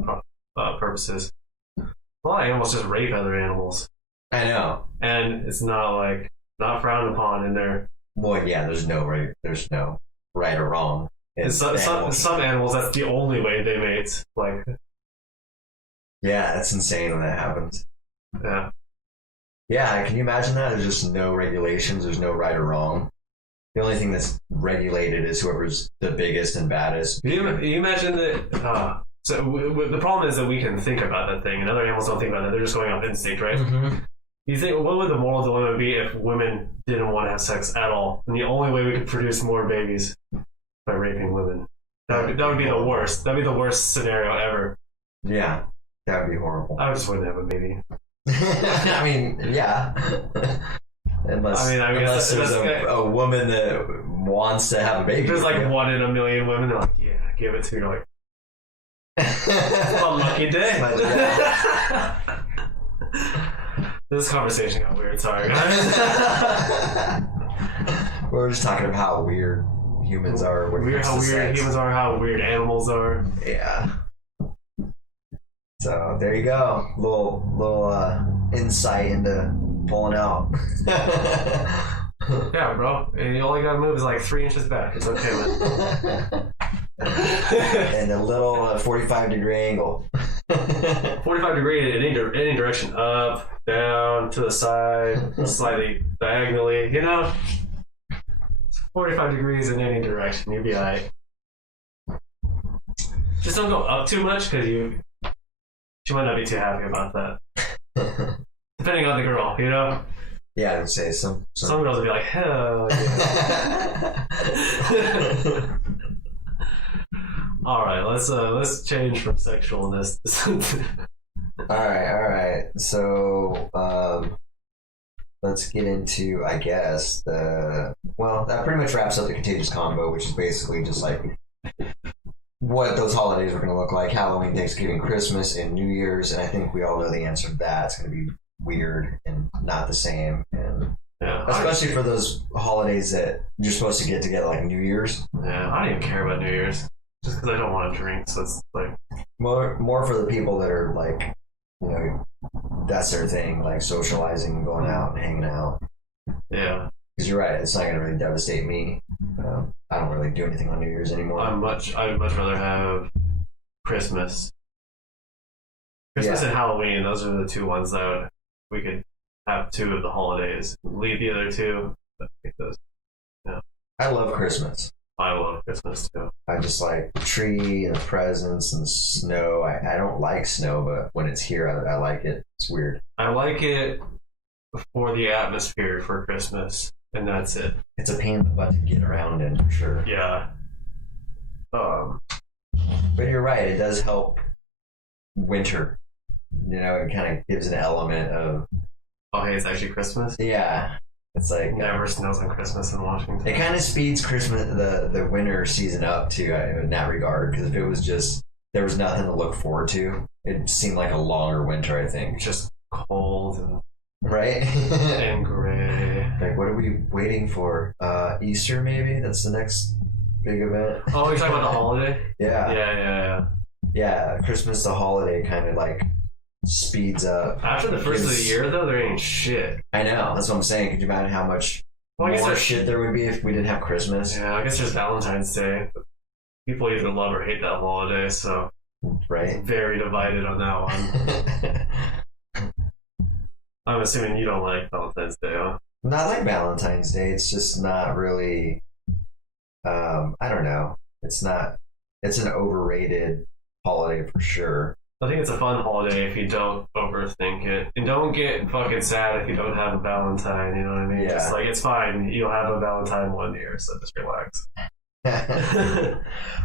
purposes. A lot of animals just rape other animals. I know. And it's not frowned upon in there. Well, yeah, there's no right or wrong. Some animals, that's the only way they mate. Like, yeah, that's insane when that happens. Yeah. Yeah, can you imagine that? There's just no regulations. There's no right or wrong. The only thing that's regulated is whoever's the biggest and baddest. You imagine that... the problem is that we can think about that thing, and other animals don't think about that. They're just going off instinct, right? Mm-hmm. You think, what would the moral dilemma be if women didn't want to have sex at all? And the only way we could produce more babies by raping women. That would be the worst. That would be the worst scenario ever. Yeah, that would be horrible. I just wouldn't have a baby. I mean, yeah. Unless there's a woman that wants to have a baby. There's like 1 in a million women. They're like, yeah, give it to you. You're like, a lucky day. This conversation got weird. Sorry, guys. We're just talking about how weird humans are. How weird humans are. How weird animals are. Yeah. So there you go. Little insight into pulling out. Yeah, bro. And you only gotta move is like 3 inches back. It's okay, man. And a little 45-degree angle. 45-degree in any direction. Up, down, to the side, slightly diagonally. 45 degrees in any direction. You'll be alright. Just don't go up too much because she might not be too happy about that. Depending on the girl, Yeah, I would say some. Some girls would be like, hell yeah. All right, let's change from sexualness. All right. So let's get into, I guess, that pretty much wraps up the Contagious Combo, which is basically just like what those holidays are going to look like: Halloween, Thanksgiving, Christmas, and New Year's. And I think we all know the answer to that. It's going to be weird and not the same, and especially for those holidays that you're supposed to get together, like New Year's. Yeah, I don't even care about New Year's just because I don't want to drink. So it's like more for the people that are like, that's their thing, like socializing and going out and hanging out. Yeah, because you're right, it's not going to really devastate me. I don't really do anything on New Year's anymore. I'd much rather have Christmas and Halloween. Those are the two ones that we could have 2 of the holidays. Leave the other 2. But pick those. Yeah. I love Christmas. I love Christmas too. I just like the tree and the presents and the snow. I don't like snow, but when it's here, I like it. It's weird. I like it for the atmosphere for Christmas, and that's it. It's a pain in the butt to get around in, for sure. Yeah. But you're right. It does help winter. It kind of gives an element of, oh, hey, it's actually Christmas? Yeah. It's like it never snows on Christmas in Washington. It kind of speeds Christmas, the winter season up too, in that regard. Because if it was just there was nothing to look forward to, it seemed like a longer winter. I think just cold and right and gray. Like, what are we waiting for? Easter, maybe? That's the next big event. Oh, you're talking about the holiday? Yeah. Yeah. Christmas, the holiday, kind of like speeds up. After the first of the year, though, there ain't shit. I know. That's what I'm saying. Could you imagine how much more shit there would be if we didn't have Christmas? Yeah, I guess there's Valentine's Day. People either love or hate that holiday, so right. Very divided on that one. I'm assuming you don't like Valentine's Day, huh? Not like Valentine's Day. It's just not really. I don't know. It's not. It's an overrated holiday for sure. I think it's a fun holiday if you don't overthink it. And don't get fucking sad if you don't have a Valentine, you know what I mean? Yeah. Just like, it's fine. You'll have a Valentine one year, so just relax.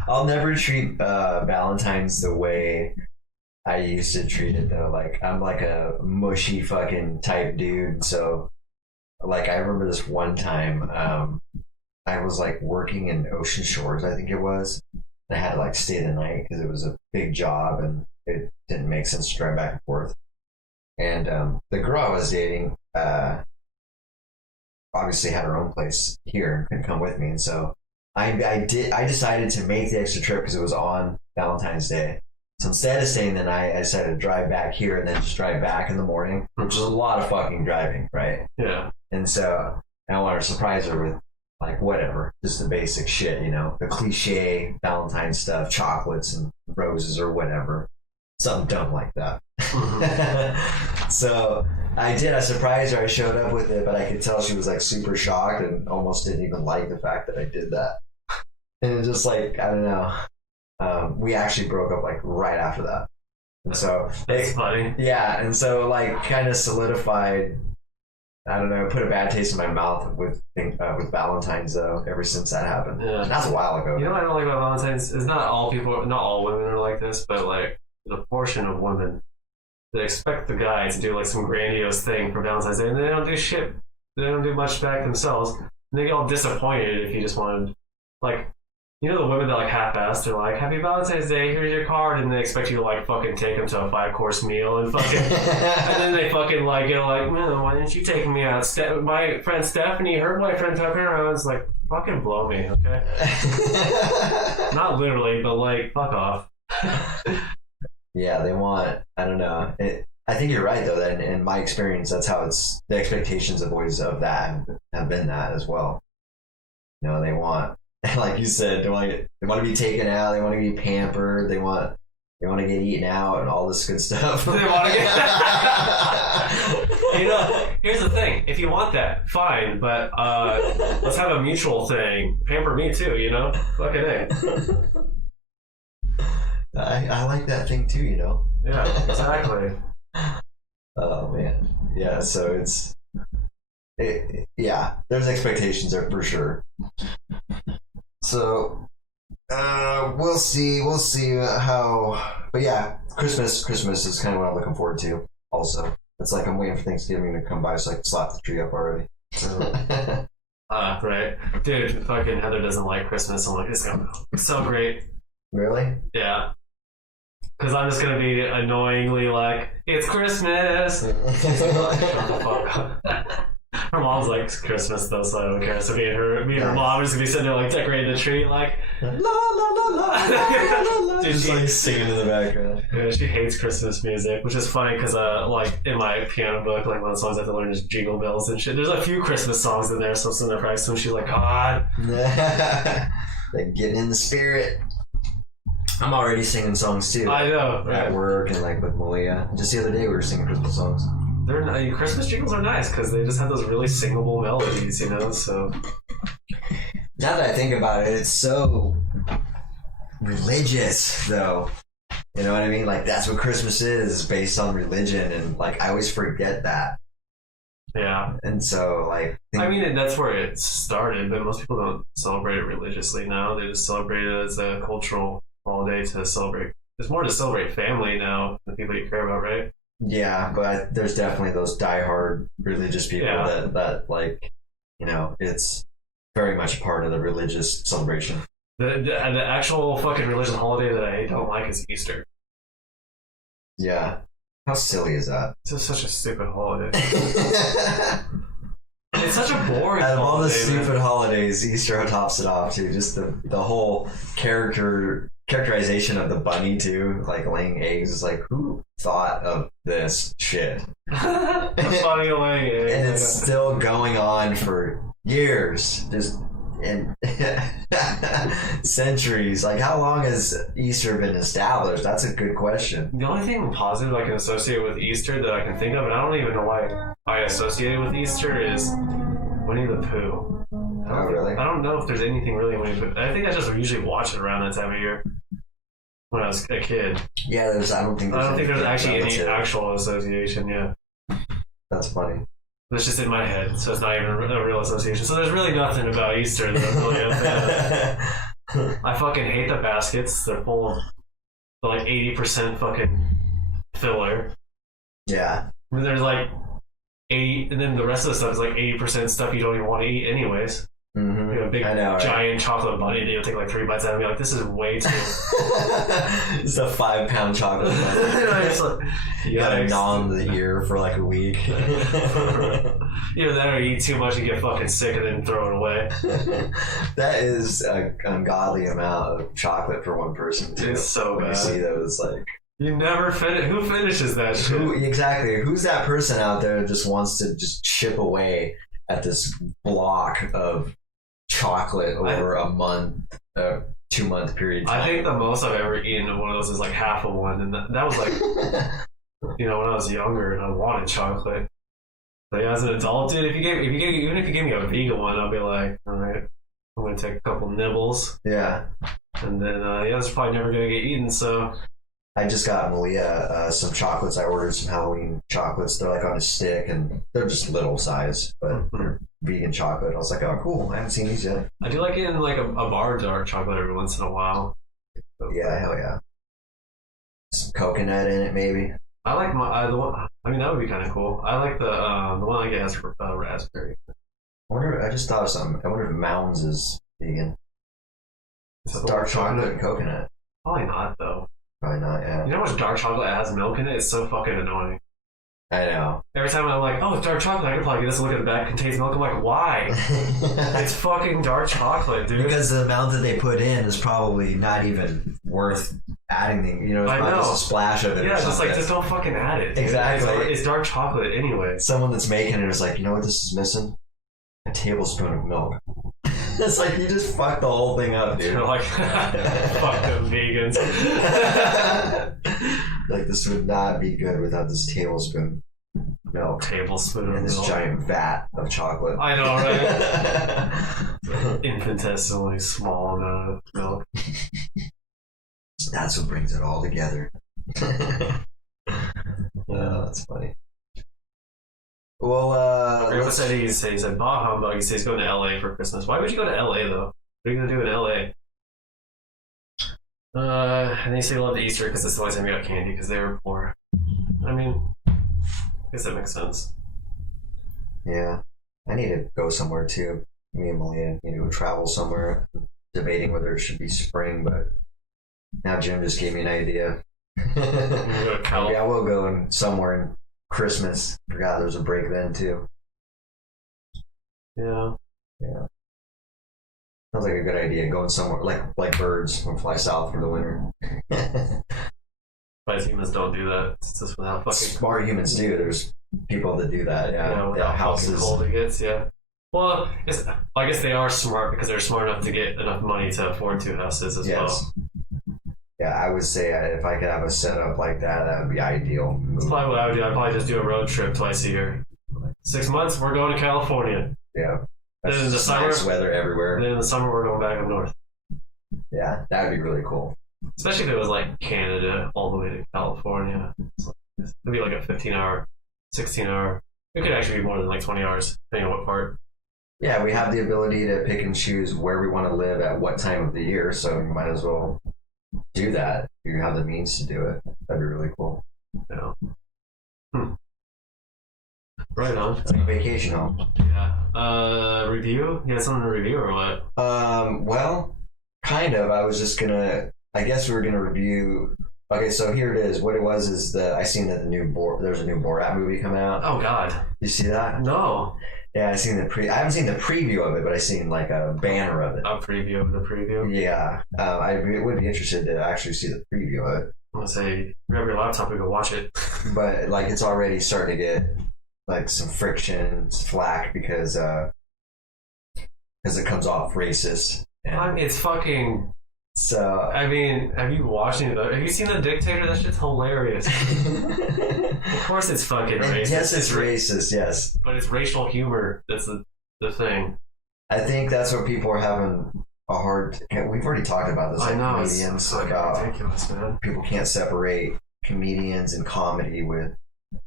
I'll never treat Valentine's the way I used to treat it, though. Like, I'm like a mushy fucking type dude. So, like, I remember this one time, I was like working in Ocean Shores, I think it was. I had to like stay the night because it was a big job and it didn't make sense to drive back and forth. And the girl I was dating obviously had her own place here and couldn't come with me. And so I decided to make the extra trip because it was on Valentine's Day. So instead of staying the night, I decided to drive back here and then just drive back in the morning, which is a lot of fucking driving, right? Yeah. And so I wanted to surprise her with like whatever, just the basic shit, the cliche Valentine's stuff, chocolates and roses or whatever. Something dumb like that. So I surprised her. I showed up with it, but I could tell she was like super shocked and almost didn't even like the fact that I did that. And it just like, I don't know. We actually broke up like right after that. And so that's funny. Yeah. And so like kind of solidified, I don't know, put a bad taste in my mouth with Valentine's though, ever since that happened. Yeah. That's a while ago. You know what I don't like about Valentine's is not all women are like this, but like the portion of women that expect the guy to do like some grandiose thing for Valentine's Day, and they don't do shit. They don't do much back themselves. And they get all disappointed if you just wanted, like, the women that like half-assed, they're like, "Happy Valentine's Day, here's your card," and they expect you to like fucking take them to a 5-course meal and fucking, and then they fucking like get like, "Why didn't you take me out? My friend Stephanie, her boyfriend took her," and I was like, "Fucking blow me, okay?" Not literally, but like, fuck off. Yeah, they want. I don't know. I think you're right though. That in my experience, that's how it's. The expectations of boys of that have been that as well. You know, they want, like you said, they want to be taken out. They want to be pampered. They want to get eaten out and all this good stuff. They want to get. You know, here's the thing. If you want that, fine. But let's have a mutual thing. Pamper me too. You know, fucking A. I like that thing too. You know. Yeah, exactly. Oh man, yeah. So yeah. There's expectations there for sure. So we'll see how. But yeah, Christmas is kind of what I'm looking forward to. Also, it's like I'm waiting for Thanksgiving to come by so I can slap the tree up already. Right, dude. Fucking Heather doesn't like Christmas. I'm like, it's gonna be so great. Really? Yeah. Because I'm just gonna be annoyingly like, it's Christmas. Shut the fuck up. Her mom's like Christmas though, so I don't care. So me and her mom are just gonna be sitting there like decorating the tree, like la la la la la. Dude, just like singing in the background. Yeah, she hates Christmas music, which is funny because like in my piano book, like one of the songs I have to learn is Jingle Bells and shit. There's a few Christmas songs in there, so it's in there probably. So she's like, God, like getting in the spirit. I'm already singing songs too. I know. At Right? work and like with Malia. Just the other day we were singing Christmas songs. Christmas jingles are nice because they just have those really singable melodies, you know. So now that I think about it, it's so religious, though. You know what I mean? Like that's what Christmas is based on religion, and like I always forget that. yeah. And so like, I mean, that's where it started, but most people don't celebrate it religiously now. They just celebrate it as a cultural holiday to celebrate. There's more to celebrate family now, the people you care about, right? yeah, but there's definitely those diehard religious people that like, you know, it's very much a part of the religious celebration. The actual fucking religious holiday that I don't like is Easter. Yeah. How silly is that? It's just such a stupid holiday. It's such a boring Out of all the holiday, stupid man. holidays, Easter tops it off too. Just the whole characterization of the bunny too, like laying eggs, is like, who thought of this shit? The funny way. And it's still going on for years, just and centuries. Like, how long has Easter been established? That's a good question. The only thing positive I can associate with Easter that I can think of, and I don't even know why I associate it with Easter, is Winnie the Pooh. Oh, really? I don't know if there's anything really Winnie the Pooh. I think I just usually watch it around that time of year when I was a kid. Yeah, I don't think there's actually any actual association. Yeah, that's funny. it's just in my head, so it's not even a real association. So there's really nothing about Easter that I'm really a fan of. I fucking hate the baskets. They're full of like 80% fucking filler. Yeah. And there's like 80, and then the rest of the stuff is like 80% stuff you don't even want to eat anyways. Mm-hmm. You know, big I know, right? giant chocolate bunny, and you'll take like 3 bites out of it and be like, this is way too. It's a 5-pound chocolate bunny. It's like, You gotta yikes. gnaw on the ear for like a week. Either that or you eat too much and get fucking sick and then throw it away. That is an ungodly amount of chocolate for one person too. It's so When bad. you see those, like, You never finish. Who finishes that shit? exactly, who's that person out there that just wants to just chip away at this block of chocolate over a month, 2-month period of time? I think the most I've ever eaten of one of those is like half of one, and that was like, you know, when I was younger and I wanted chocolate. Like as an adult, dude, even if you gave me a vegan one, I'll be like, all right, I'm gonna take a couple nibbles, Yeah. and then it's probably never gonna get eaten. So I just got Malia some chocolates. I ordered some Halloween chocolates. They're like on a stick, and they're just little size, but they're vegan chocolate. I was like, oh, cool. I haven't seen these yet. I do like eating like a bar dark chocolate every once in a while. Yeah, hell yeah. Some coconut in it, maybe. I like the one. I mean, that would be kind of cool. I like the one I get has raspberry. I just thought of something. I wonder if Mounds is vegan. It's Dark chocolate and coconut. Probably not though. Probably not, yeah. You know how much dark chocolate has milk in it? It's so fucking annoying. I know. Every time I'm like, oh, it's dark chocolate, I can probably get this. Look at the back, contains milk. I'm like, why? It's fucking dark chocolate, dude. Because the amount that they put in is probably not even worth adding things. You know, it's I not know. just a splash of it. Yeah, or just something. like, just don't fucking add it. Dude. Exactly. It's dark chocolate anyway. Someone that's making it is like, you know what this is missing? A tablespoon of milk. It's like you just fucked the whole thing up, dude. You're like, fuck them vegans. Like this would not be good without this tablespoon of milk Tablespoon of and this milk. giant vat of chocolate. I know, right? Infinitesimally small amount of milk. That's what brings it all together. That's funny. Well, Grandpa said he said bah humbug. He said he's going to LA for Christmas. Why would you go to LA though? What are you gonna do in LA? And they say he loved Easter because it's the only time he got candy because they were poor. I mean, I guess that makes sense. yeah, I need to go somewhere too. Me and Malia need to go travel somewhere. Debating whether it should be spring, but now Jim just gave me an idea. Go to Cal. Maybe I will go in somewhere in Christmas. Forgot there's a break then too. Yeah. Sounds like a good idea. Going somewhere like birds and fly south for the winter. But humans don't do that. It's just without fucking Smart humans do. There's people that do that. Yeah, without fucking houses. cold it gets. Yeah. Well, I guess they are smart because they're smart enough to get enough money to afford two houses as well. Yeah, I would say if I could have a setup like that, that would be ideal. That's probably what I would do. I'd probably just do a road trip twice a year. 6 months, we're going to California. Yeah. That's Then in the summer, nice weather everywhere. And then in the summer, we're going back up north. Yeah, that would be really cool. Especially if it was like Canada all the way to California. It'd be like a 15-hour, 16-hour. It could actually be more than like 20 hours, depending on what part. Yeah, we have the ability to pick and choose where we want to live at what time of the year, so you might as well do that if you have the means to do it. That'd be really cool. Yeah. Right on. It's like a vacation home. Yeah. Review? You got something to review or what? Well, kind of. I was just gonna. I guess we were gonna review. Okay, so here it is. What it was is I seen that there's a new Borat movie coming out. Oh God. You see that? No. Yeah, I haven't seen the preview of it, but I seen like a banner of it. A preview of the preview. Yeah, I would be interested to actually see the preview of it. I'm gonna say grab your laptop and go watch it. But like, it's already starting to get like some friction, flack because it comes off racist. And It's fucking. so I mean, have you watched any of that? Have you seen The Dictator? That shit's hilarious. Of course, it's fucking racist. yes, it's racist. Yes, But it's racial humor. That's the thing. I think that's what people are having a hard. We've already talked about this. I Like know. comedians, It's fucking ridiculous, man. people can't separate comedians and comedy with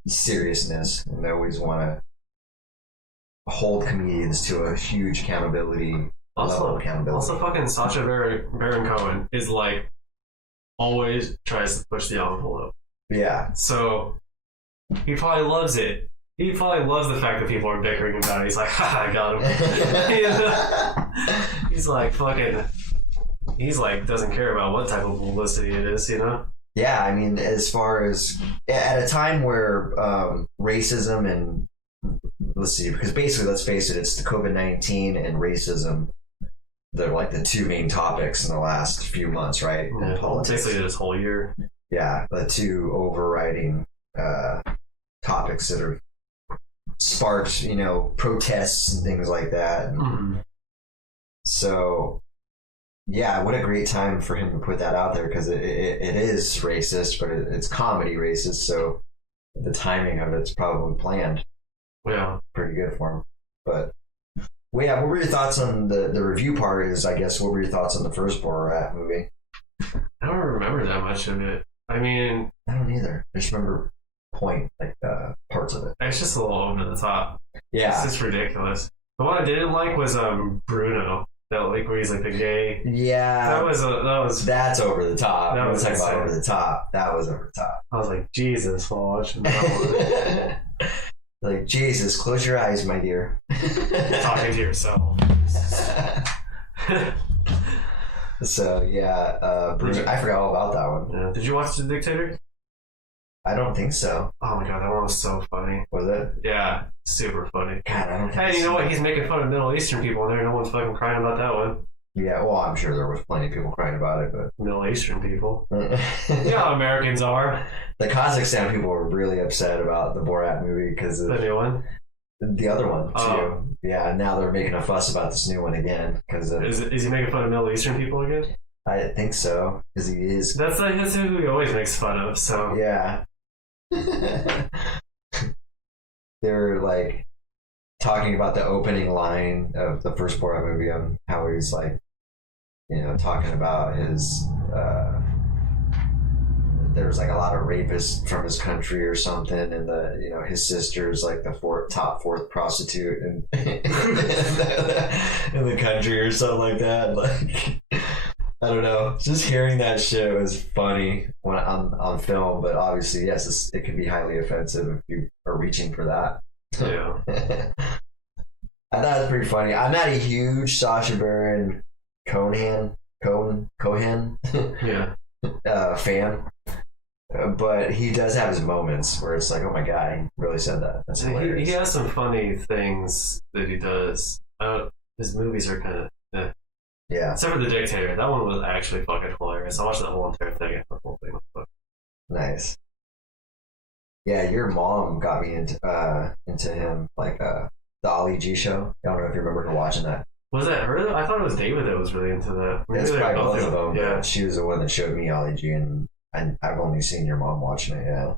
seriousness, and they always want to hold comedians to a huge accountability level of accountability. Also, fucking Sacha Baron Cohen is like always tries to push the envelope. Yeah. So he probably loves it. He probably loves the fact that people are bickering about it. He's like, ha, I got him. He's like fucking. He's like doesn't care about what type of publicity it is, you know. Yeah, I mean, as far as at a time where racism and let's see, because basically, let's face it, it's the COVID-19 and racism. They're like the two main topics in the last few months, right? In politics. Basically, this whole year. Yeah, the two overriding topics that are sparked, protests and things like that. Mm-hmm. So, yeah, what a great time for him to put that out there because it is racist, but it's comedy racist. So the timing of it's probably planned. Yeah, pretty good for him. But well, yeah, what were your thoughts on the review part? Is I guess what were your thoughts on the first Borat movie? I don't remember that much of it. I mean, I don't either. I just remember parts of it. it's just a little over the top. Yeah, It's just ridiculous. The one I didn't like was Bruno. That like where he's like the gay. yeah. That was. That's over the top. That was talking about insane. over the top. That was over the top. I was like, Jesus, watch. Like Jesus, close your eyes, my dear. Talking to yourself. So yeah, Bruno, I forgot all about that one. Yeah. Did you watch The Dictator? I don't think so. Oh my god, that one was so funny. Was it? Yeah, super funny. God, I don't think Hey, you so. know what? He's making fun of Middle Eastern people in there. No one's fucking crying about that one. Yeah, well, I'm sure there was plenty of people crying about it, but Middle Eastern people. yeah, You know how Americans are. the Kazakhstan people were really upset about the Borat movie because of The new one. the other one too. Oh. Yeah, now they're making a fuss about this new one again because Is he making fun of Middle Eastern people again? I think so because he is. That's who he always makes fun of. So Yeah. They're like talking about the opening line of the first Borat movie and how he's like, you know, talking about his there's like a lot of rapists from his country or something, and the, you know, his sister's like the top fourth prostitute in in the country or something like that. Like, I don't know. Just hearing that shit was funny when on film, but obviously, yes, it can be highly offensive if you are reaching for that. yeah. I thought it was pretty funny. I'm not a huge Sacha Baron Cohen Yeah. fan, but he does have his moments where it's like, oh my god, he really said that. That's hilarious. He has some funny things that he does. His movies are kind of Yeah, except for The Dictator. That one was actually fucking hilarious. I watched that whole entire thing. And the whole thing was fucking... nice. Yeah, your mom got me into him, like the Ali G show. I don't know if you remember her watching that. Was that her? I thought it was David that was really into that. Maybe It's they were probably both both of them. Yeah. But she was the one that showed me Ali G, and I've only seen your mom watching it. Yeah.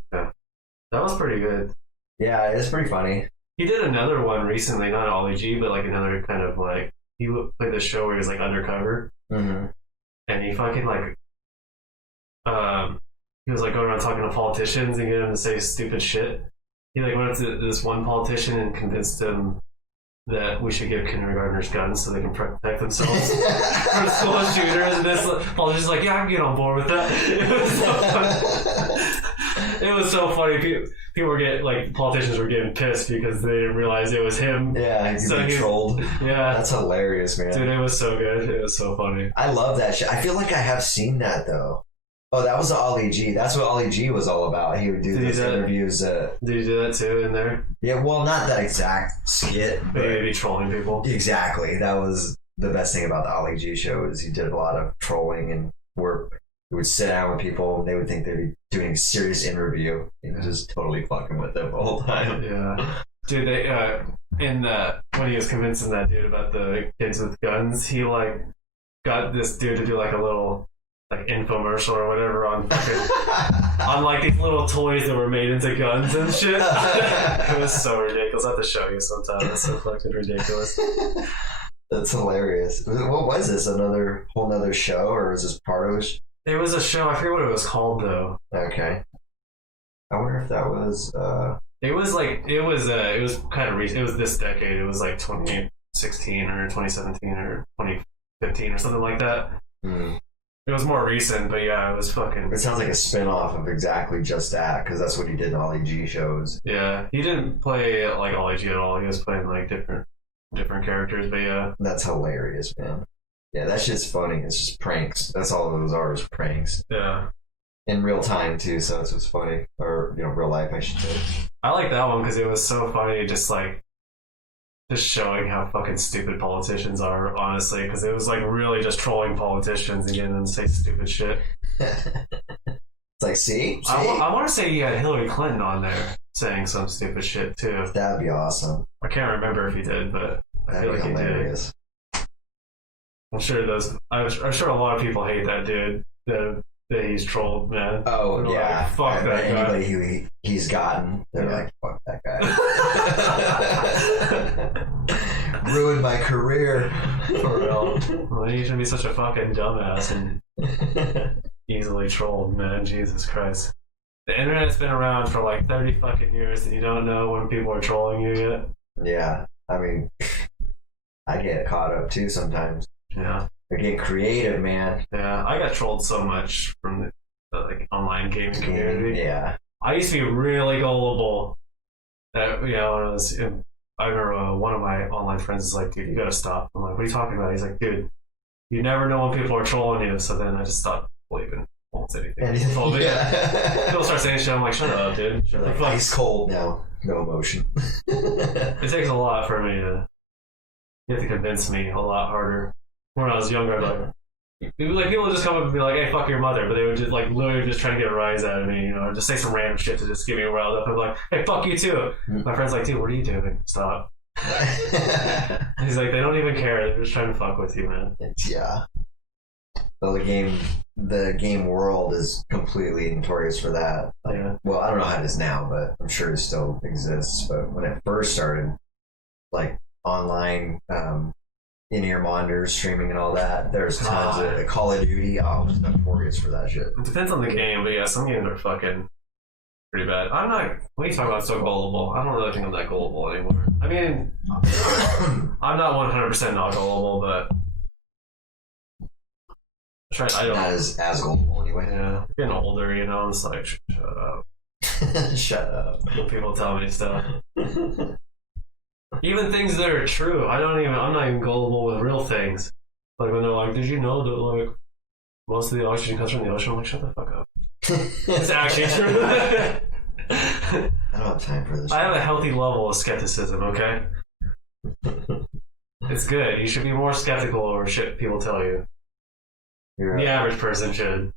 That was pretty good. Yeah, it's pretty funny. He did another one recently, not Ollie G, but like another kind of like he played this show where he was like undercover, Mm-hmm. and he fucking like he was like going around talking to politicians and getting them to say stupid shit. He like went up to this one politician and convinced him that we should give kindergartners guns so they can protect themselves from school shooters. And this politician's like, yeah, I can get on board with that. It was so funny. It was so funny. People were getting, like, politicians were getting pissed because they didn't realize it was him. Yeah, he'd So be he- trolled. Yeah. That's hilarious, man. Dude, it was so good. It was so funny. I love that shit. I feel like I have seen that though. Oh, that was the Ali G. That's what Ali G was all about. He would do Did he those do that? interviews. Did you do that too in there? Yeah, well, not that exact skit, but Maybe trolling people. exactly. That was the best thing about the Ali G show is he did a lot of trolling and where he would sit down with people and they would think they'd be doing a serious interview. He was just totally fucking with them the whole time. Yeah. Dude, they when he was convincing that dude about the kids with guns, he like got this dude to do like a little like infomercial or whatever on fucking on like these little toys that were made into guns and shit. It was so ridiculous. I have to show you sometime. It's so fucking ridiculous. That's hilarious. What was this? Another whole nother show, or is this part of it? It was a show. I forget what it was called though. Okay. I wonder if that was. It was like it was kind of recent. It was this decade. It was like 2016 or 2017 or 2015 or something like that. It was more recent, but yeah, it was fucking. It sounds like a spin-off of exactly just that, because that's what he did in all the G shows. Yeah, he didn't play like Ollie G at all. He was playing like different characters, but yeah. That's hilarious, man. Yeah, that shit's funny. It's just pranks. That's all those are, is pranks. Yeah. In real time, too, so it's just funny. Or, you know, real life, I should say. I like that one because it was so funny, just showing how fucking stupid politicians are, honestly, because it was like really just trolling politicians and getting them to say stupid shit. It's like, see? I want to say he had Hillary Clinton on there saying some stupid shit too. That'd be awesome. I can't remember if he did, but I That'd feel be like he did. hilarious. I'm sure a lot of people hate that dude that he's trolled, man. Oh, They're yeah. like, fuck that guy. Anybody who he's gotten, they're Yeah. like, fuck that guy. Ruined my career. For real. Well, you shouldn't be such a fucking dumbass and easily trolled, man. Jesus Christ. The internet's been around for like 30 fucking years and you don't know when people are trolling you yet? Yeah, I mean, I get caught up too sometimes. Yeah. I get creative, man. Yeah. I got trolled so much from the like online gaming community. Yeah. I used to be really gullible. That, you know, when I remember one of my online friends is like, dude, you gotta stop. I'm like, what are you talking about? He's like, dude, you never know when people are trolling you. So then I just stopped believing almost anything. People told me. People start saying shit. I'm like, shut up, dude. Shut the Like fuck. ice cold now. No emotion. It takes a lot for me to. You have to convince me a lot harder. when I was younger, like people would just come up and be like, "Hey, fuck your mother," but they would just like literally just try to get a rise out of me, you know, or just say some random shit to just get me riled up. I'm like, "Hey, fuck you too." My friend's like, "Dude, what are you doing? Stop." He's like, they don't even care. They're just trying to fuck with you, man. Yeah. Well, the game world is completely notorious for that. Like, Yeah. well, I don't know how it is now, but I'm sure it still exists. But when it first started, like online in-ear monitors, streaming, and all that, there's tons of Call of Duty. Oh, it's notorious for that shit. It depends on the game, but yeah, some games are fucking pretty bad. I'm not. What are you talking about? So gullible? I don't really think I'm that gullible anymore. I mean, I'm not 100% not gullible, but I don't. Not as gullible anyway. Yeah, getting older, you know. I'm just like, shut up. Shut up. When people tell me stuff, even things that are true, I'm not even gullible with real things. Like when they're like, "Did you know that like most of the oxygen comes from the ocean?" I'm like, shut the fuck up. It's actually true. I don't have time for this. I have a healthy level of skepticism, okay? It's good. You should be more skeptical over shit people tell you. The average person should.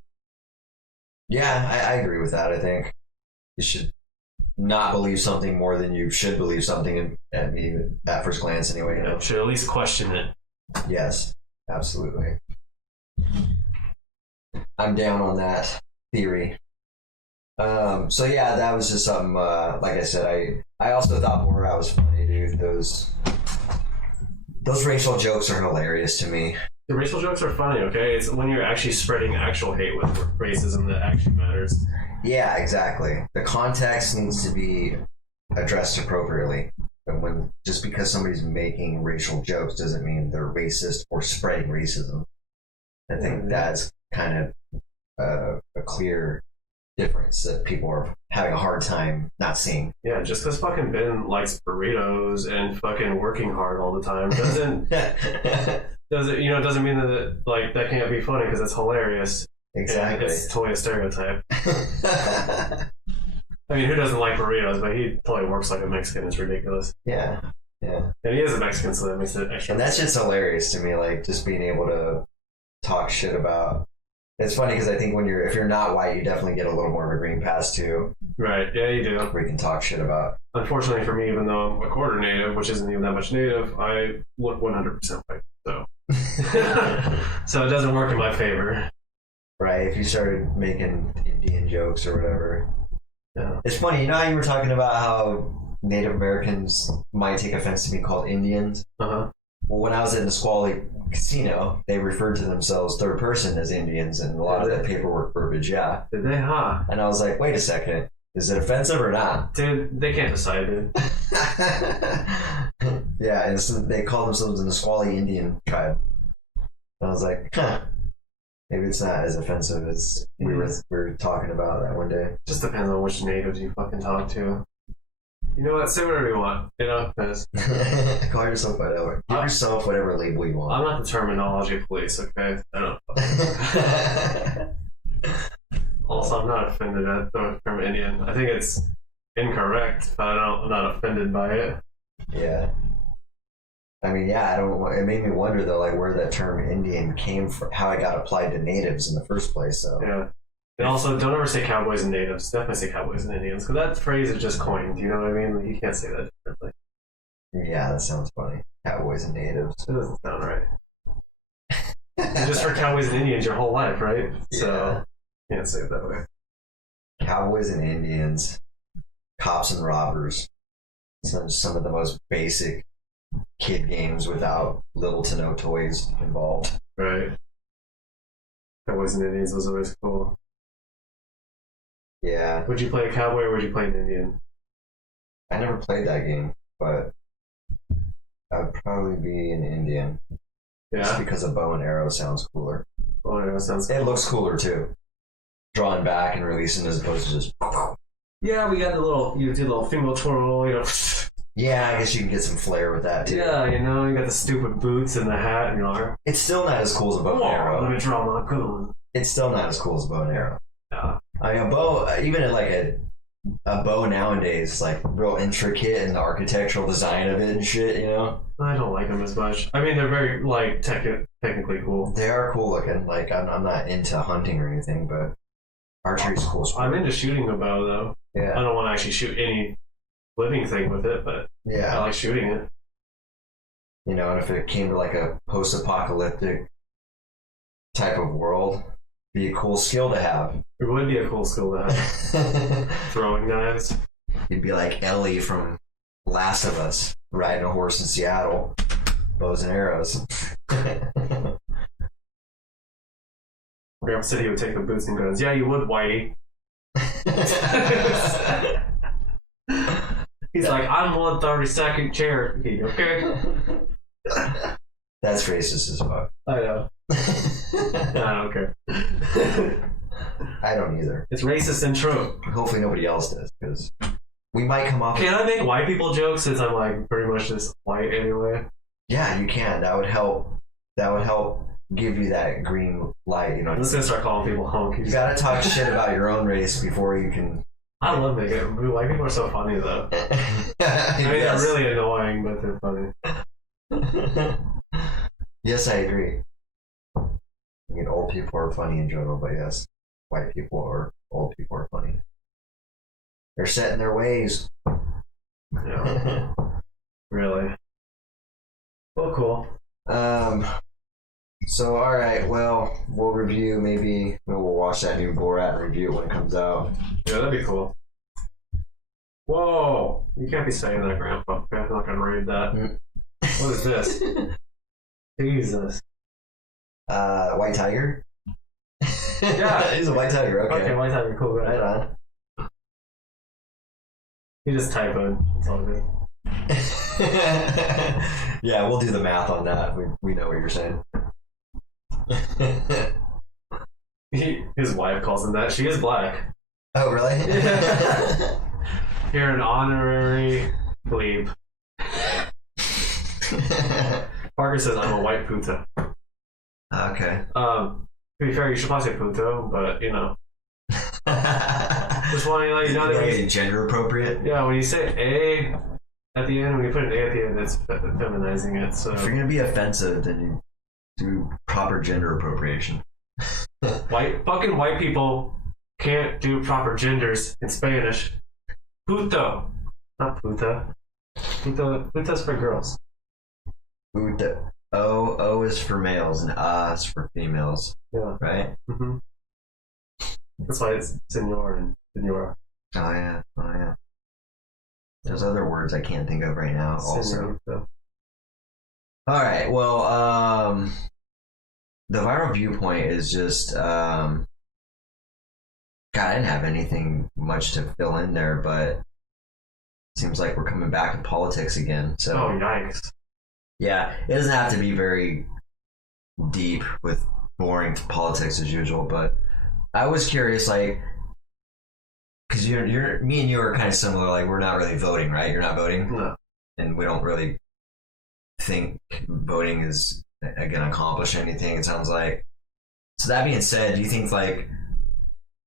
Yeah, I agree with that. I think you should not believe something more than you should believe something at first glance anyway. You know? Should at least question it. Yes, absolutely. I'm down on that theory. So yeah, that was just something. Like I said, I also thought Borat was funny, dude. Those racial jokes are hilarious to me. The racial jokes are funny, okay? It's when you're actually spreading actual hate with racism that actually matters. Yeah, exactly. The context needs to be addressed appropriately. And just because somebody's making racial jokes doesn't mean they're racist or spreading racism. I think that's kind of a clear difference that people are having a hard time not seeing. Yeah, just because fucking Ben likes burritos and fucking working hard all the time doesn't doesn't mean that like that can't be funny because it's hilarious. Exactly. It's totally a stereotype. I mean, who doesn't like burritos? But he totally works like a Mexican. It's ridiculous. Yeah. And he is a Mexican, so that makes it extra. And that's just hilarious to me. Like just being able to talk shit about. It's funny because I think if you're not white, you definitely get a little more of a green pass too. Right. Yeah, you do. Where you can talk shit about. Unfortunately for me, even though I'm a quarter native, which isn't even that much native, I look 100% white. So, so it doesn't work in my favor. Right. If you started making Indian jokes or whatever. Yeah. It's funny. You know how you were talking about how Native Americans might take offense to being called Indians? Uh-huh. Well, when I was at the Nisqually Casino, they referred to themselves third person as Indians, and a lot of that paperwork verbiage, yeah. Did they? Huh? And I was like, wait a second, is it offensive or not? Dude, they can't decide, dude. Yeah, and so they call themselves the Nisqually Indian tribe. And I was like, maybe it's not as offensive as we were talking about that one day. Just depends on which natives you fucking talk to. You know what? Say whatever you want. You know, because call yourself whatever. Give yourself whatever label you want. I'm not the terminology police, okay? I don't. Also, I'm not offended at the term Indian. I think it's incorrect, but I'm not offended by it. Yeah. I mean, yeah, I don't. It made me wonder though, like where that term Indian came from, how it got applied to natives in the first place. So yeah. And also, don't ever say cowboys and natives. Definitely say cowboys and Indians, because that phrase is just coined. You know what I mean? Like, you can't say that differently. Yeah, that sounds funny. Cowboys and natives. It doesn't sound right. You just heard cowboys and Indians your whole life, right? Yeah. So you can't say it that way. Cowboys and Indians, cops and robbers. Some of the most basic kid games without little to no toys involved. Right. Cowboys and Indians was always cool. Yeah. Would you play a cowboy or would you play an Indian? I never played that game, but I would probably be an Indian. Yeah. Just because a bow and arrow sounds cooler. Bow and arrow sounds cool. It looks cooler too. Drawing back and releasing as opposed to just. Yeah, we got you do a little finger twirl, you know. Yeah, I guess you can get some flair with that too. Yeah, you know, you got the stupid boots and the hat and you're like, it's still not as cool as a bow and arrow. Let me draw my good one. It's still not as cool as a bow and arrow. Yeah. I mean, a bow, even at like a a bow nowadays, like real intricate in the architectural design of it and shit, you know? I don't like them as much. I mean, they're very like technically cool. They are cool looking. Like I'm not into hunting or anything, but archery's cool sport. I'm into shooting a bow though. Yeah. I don't want to actually shoot any living thing with it, but Yeah. I like shooting it. You know, and if it came to like a post-apocalyptic type of world, be a cool skill to have. It would be a cool skill to have. Throwing knives. You'd be like Ellie from Last of Us, riding a horse in Seattle, bows and arrows. Grandpa said he would take the boots and guns. Yeah, you would, Whitey. He's like, I'm 132nd Cherokee, okay? That's racist as fuck. I know. I don't care. I don't either. It's racist and true. Hopefully nobody else does, because we might come off. Can I make white people jokes since I'm like pretty much just white anyway? Yeah, you can. That would help. That would help give you that green light. You know, I'm just gonna start calling people honkies. you gotta talk shit about your own race before you can. I love making it. White people are so funny though. I mean, they're really annoying, but they're funny. Yes, I agree. I mean, old people are funny in general, but yes, white people or old people are funny. They're set in their ways. Yeah. Really. Well, cool. So, all right. Well, we'll review. Maybe we'll watch that new Borat and review it when it comes out. Yeah, that'd be cool. Whoa! You can't be saying that, Grandpa. I'm not gonna read that. What is this? Jesus. White Tiger. Yeah. He's a white tiger. Okay. Okay, white tiger, cool. Right on. You just type in. It's all good. Yeah, we'll do the math on that. We know what you're saying. His wife calls him that. She is black. Oh, really? Yeah. You're an honorary plebe. Parker says I'm a white puta. Okay. To be fair, you should probably say puto, but you know. Just want to let you know that when you, gender appropriate. yeah, when you say A at the end, when you put an A at the end, it's feminizing it. So If you're gonna be offensive, then you do proper gender appropriation. fucking white people can't do proper genders in Spanish. Puto, not puta. Puta's for girls. Puta. O is for males and is for females. Yeah. Right? Mm-hmm. That's why it's senor and senora. Oh yeah. There's other words I can't think of right now. Also. Senorita. All right. Well, the viral viewpoint is just. God, I didn't have anything much to fill in there, but it seems like we're coming back to politics again. So. Oh, yikes. Yeah, it doesn't have to be very deep with boring politics as usual, but I was curious, like, because you're me and you are kind of similar. Like, we're not really voting, right? You're not voting, No. and we don't really think voting is gonna accomplish anything. It sounds like. So that being said, do you think like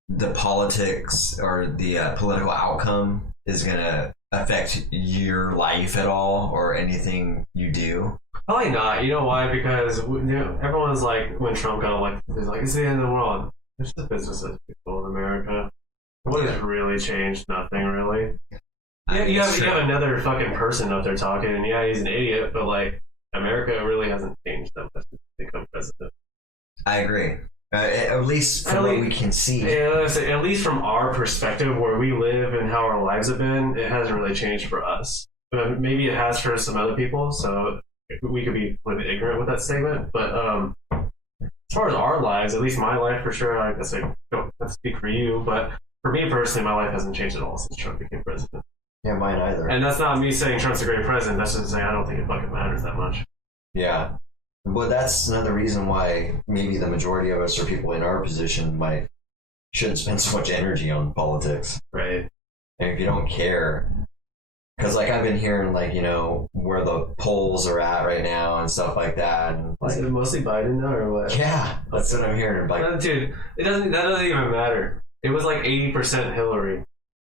the politics or the political outcome is gonna affect your life at all or anything you do? Probably not. You know why? Because everyone's like, when Trump got elected, he's like, it's the end of the world. It's just business as people in America. What has really changed? Nothing really. Yeah, you have another fucking person up there talking, and yeah, he's an idiot, but like, America really hasn't changed that much to become president. I agree. At least from what we can see. Yeah, at least from our perspective, where we live and how our lives have been, it hasn't really changed for us. Maybe it has for some other people, so we could be a little bit ignorant with that statement. But as far as our lives, at least my life for sure, I guess I don't have to speak for you, but for me personally, my life hasn't changed at all since Trump became president. Yeah, mine either. And that's not me saying Trump's a great president. That's just saying I don't think it fucking matters that much. Yeah. But that's another reason why maybe the majority of us or people in our position shouldn't spend so much energy on politics. Right. And if you don't care, because like I've been hearing like, you know, where the polls are at right now and stuff like that. And, Is it mostly Biden now or what? Yeah, that's what I'm hearing. Like, Dude, that doesn't even matter. It was like 80% Hillary.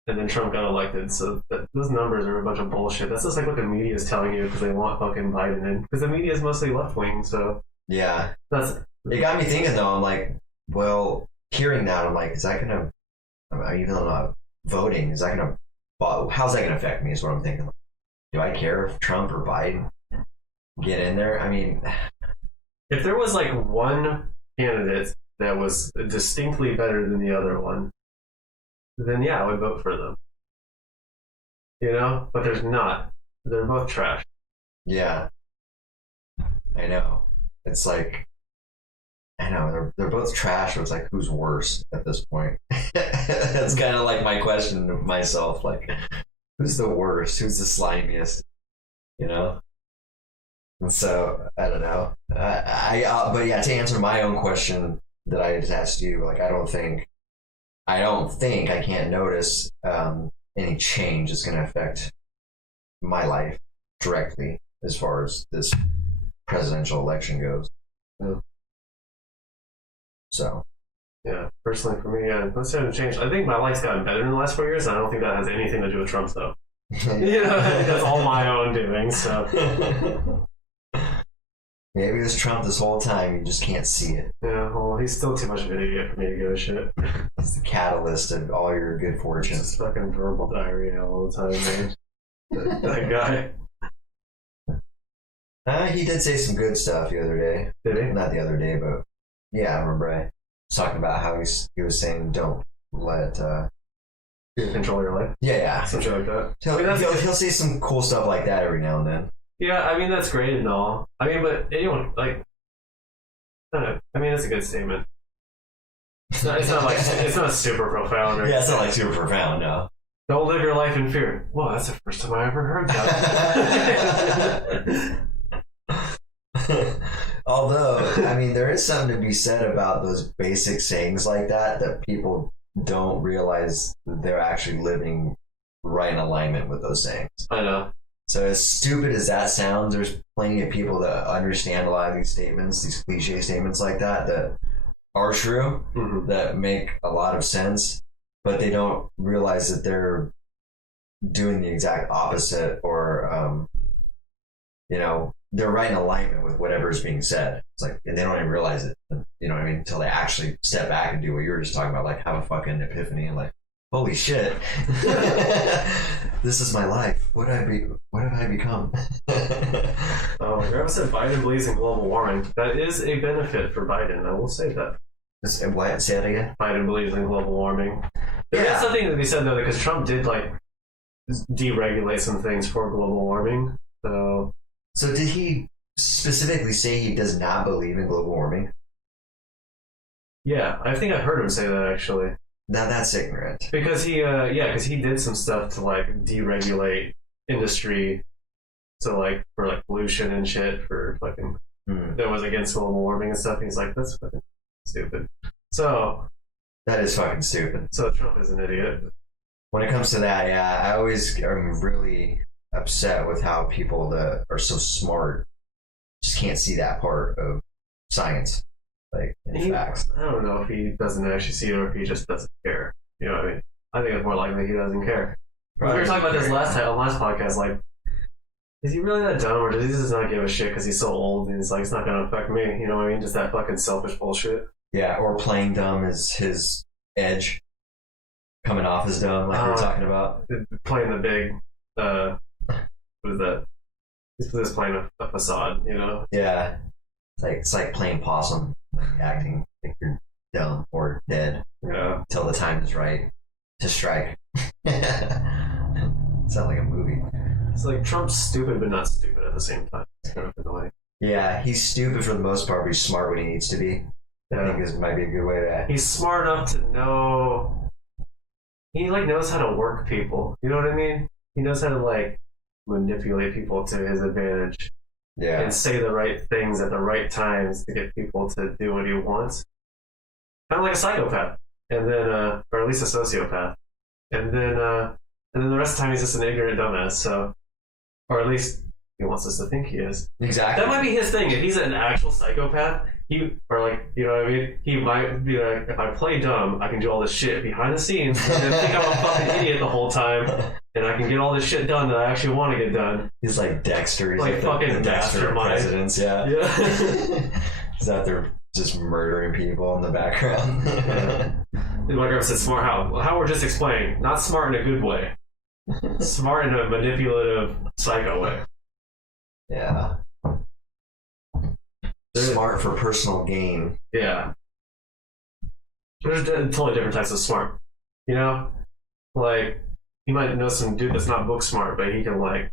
and then Trump got elected. So those numbers are a bunch of bullshit. That's just like what the media is telling you because they want fucking Biden in. Because the media is mostly left wing, so Yeah. that's It got me thinking though. I'm like, well, hearing that, I'm like, is that gonna? Even though I'm not voting, is that gonna? How's that gonna affect me? Is what I'm thinking. Do I care if Trump or Biden get in there? I mean, if there was like one candidate that was distinctly better than the other one, then yeah, I would vote for them. You know, but there's not. They're both trash. yeah, I know. It's like, I know they're both trash. But it's like, who's worse at this point? That's kind of like my question of myself. Like, who's the worst? Who's the slimiest? You know. And so I don't know. But yeah, to answer my own question that I just asked you, like, I don't think I can't notice any change is going to affect my life directly as far as this presidential election goes. Yeah. So. Yeah, personally for me, yeah, that's hasn't changed. I think my life's gotten better in the last 4 years, and I don't think that has anything to do with Trump, though. You know, I think that's all my own doing, so. Maybe it was Trump this whole time, you just can't see it. Yeah, well, he's still too much of an idiot for me to give a shit. It's the catalyst of all your good fortune. It's just fucking verbal diarrhea all the time, man. That guy. He did say some good stuff the other day. Did he? Not the other day, but yeah, I remember I was talking about how he was saying don't let You control your life? yeah. Some shit like that. He'll say some cool stuff like that every now and then. Yeah, I mean, that's great and all. I mean, but anyone, like, I don't know. I mean, it's a good statement. It's not like, it's not super profound. Or, Yeah, it's not like super profound, no. Don't live your life in fear. Well, that's the first time I ever heard that. Although, I mean, there is something to be said about those basic sayings like that people don't realize they're actually living right in alignment with those sayings. I know. So as stupid as that sounds, there's plenty of people that understand a lot of these statements, these cliche statements like that are true, that make a lot of sense, but they don't realize that they're doing the exact opposite or, you know, they're right in alignment with whatever is being said. It's like, and they don't even realize it, you know what I mean, until they actually step back and do what you were just talking about, like have a fucking epiphany and like, holy shit, this is my life. What have I become? Oh, my grandma said Biden believes in global warming. That is a benefit for Biden. I will say that. What? Say that again? Biden believes in global warming. There is something to be said, though, because Trump did, like, deregulate some things for global warming. So did he specifically say he does not believe in global warming? Yeah, I think I heard him say that, actually. Now that's ignorant. Because he did some stuff to, like, deregulate industry. So, like, for, like, pollution and shit for fucking... That was against global warming and stuff. And he's like, that's fucking stupid. So... That is fucking stupid. So Trump is an idiot. When it comes to that, yeah, I always am really upset with how people that are so smart just can't see that part of science. Like, in facts. I don't know if he doesn't actually see it or if he just doesn't care. You know what I mean? I think it's more likely he doesn't care. We were talking about this last podcast, like, is he really that dumb or does he just not give a shit because he's so old and he's like, it's not going to affect me? You know what I mean? Just that fucking selfish bullshit. Yeah, or playing dumb is his edge coming off as dumb, like we were talking about. Playing the big, what is that? He's just playing a facade, you know? Yeah. It's like playing possum, like acting like you're dumb or dead. Yeah. Until the time is right to strike. Sounds like a movie. It's like Trump's stupid but not stupid at the same time. It's kind of annoying. Yeah, he's stupid for the most part, but he's smart when he needs to be. Yeah. I think this might be a good way to... He's smart enough to know... He, like, knows how to work people. You know what I mean? He knows how to, like, manipulate people to his advantage. Yeah. And say the right things at the right times to get people to do what he wants. Kind of like a psychopath. And then, or at least a sociopath. And then the rest of the time he's just an ignorant dumbass, so... Or at least he wants us to think he is. Exactly. That might be his thing. If he's an actual psychopath, or like, you know what I mean? He might be like, if I play dumb, I can do all this shit behind the scenes and think I'm a fucking idiot the whole time, and I can get all this shit done that I actually want to get done. He's like Dexter. He's like fucking the Dexter of mastermind. presidents, yeah. He's out there just murdering people in the background. Like I said, smart how we're just explaining, not smart in a good way. Smart in a manipulative, psycho way. Yeah. Smart for personal gain. Yeah. There's totally different types of smart. You know? Like, you might know some dude that's not book smart, but he can, like,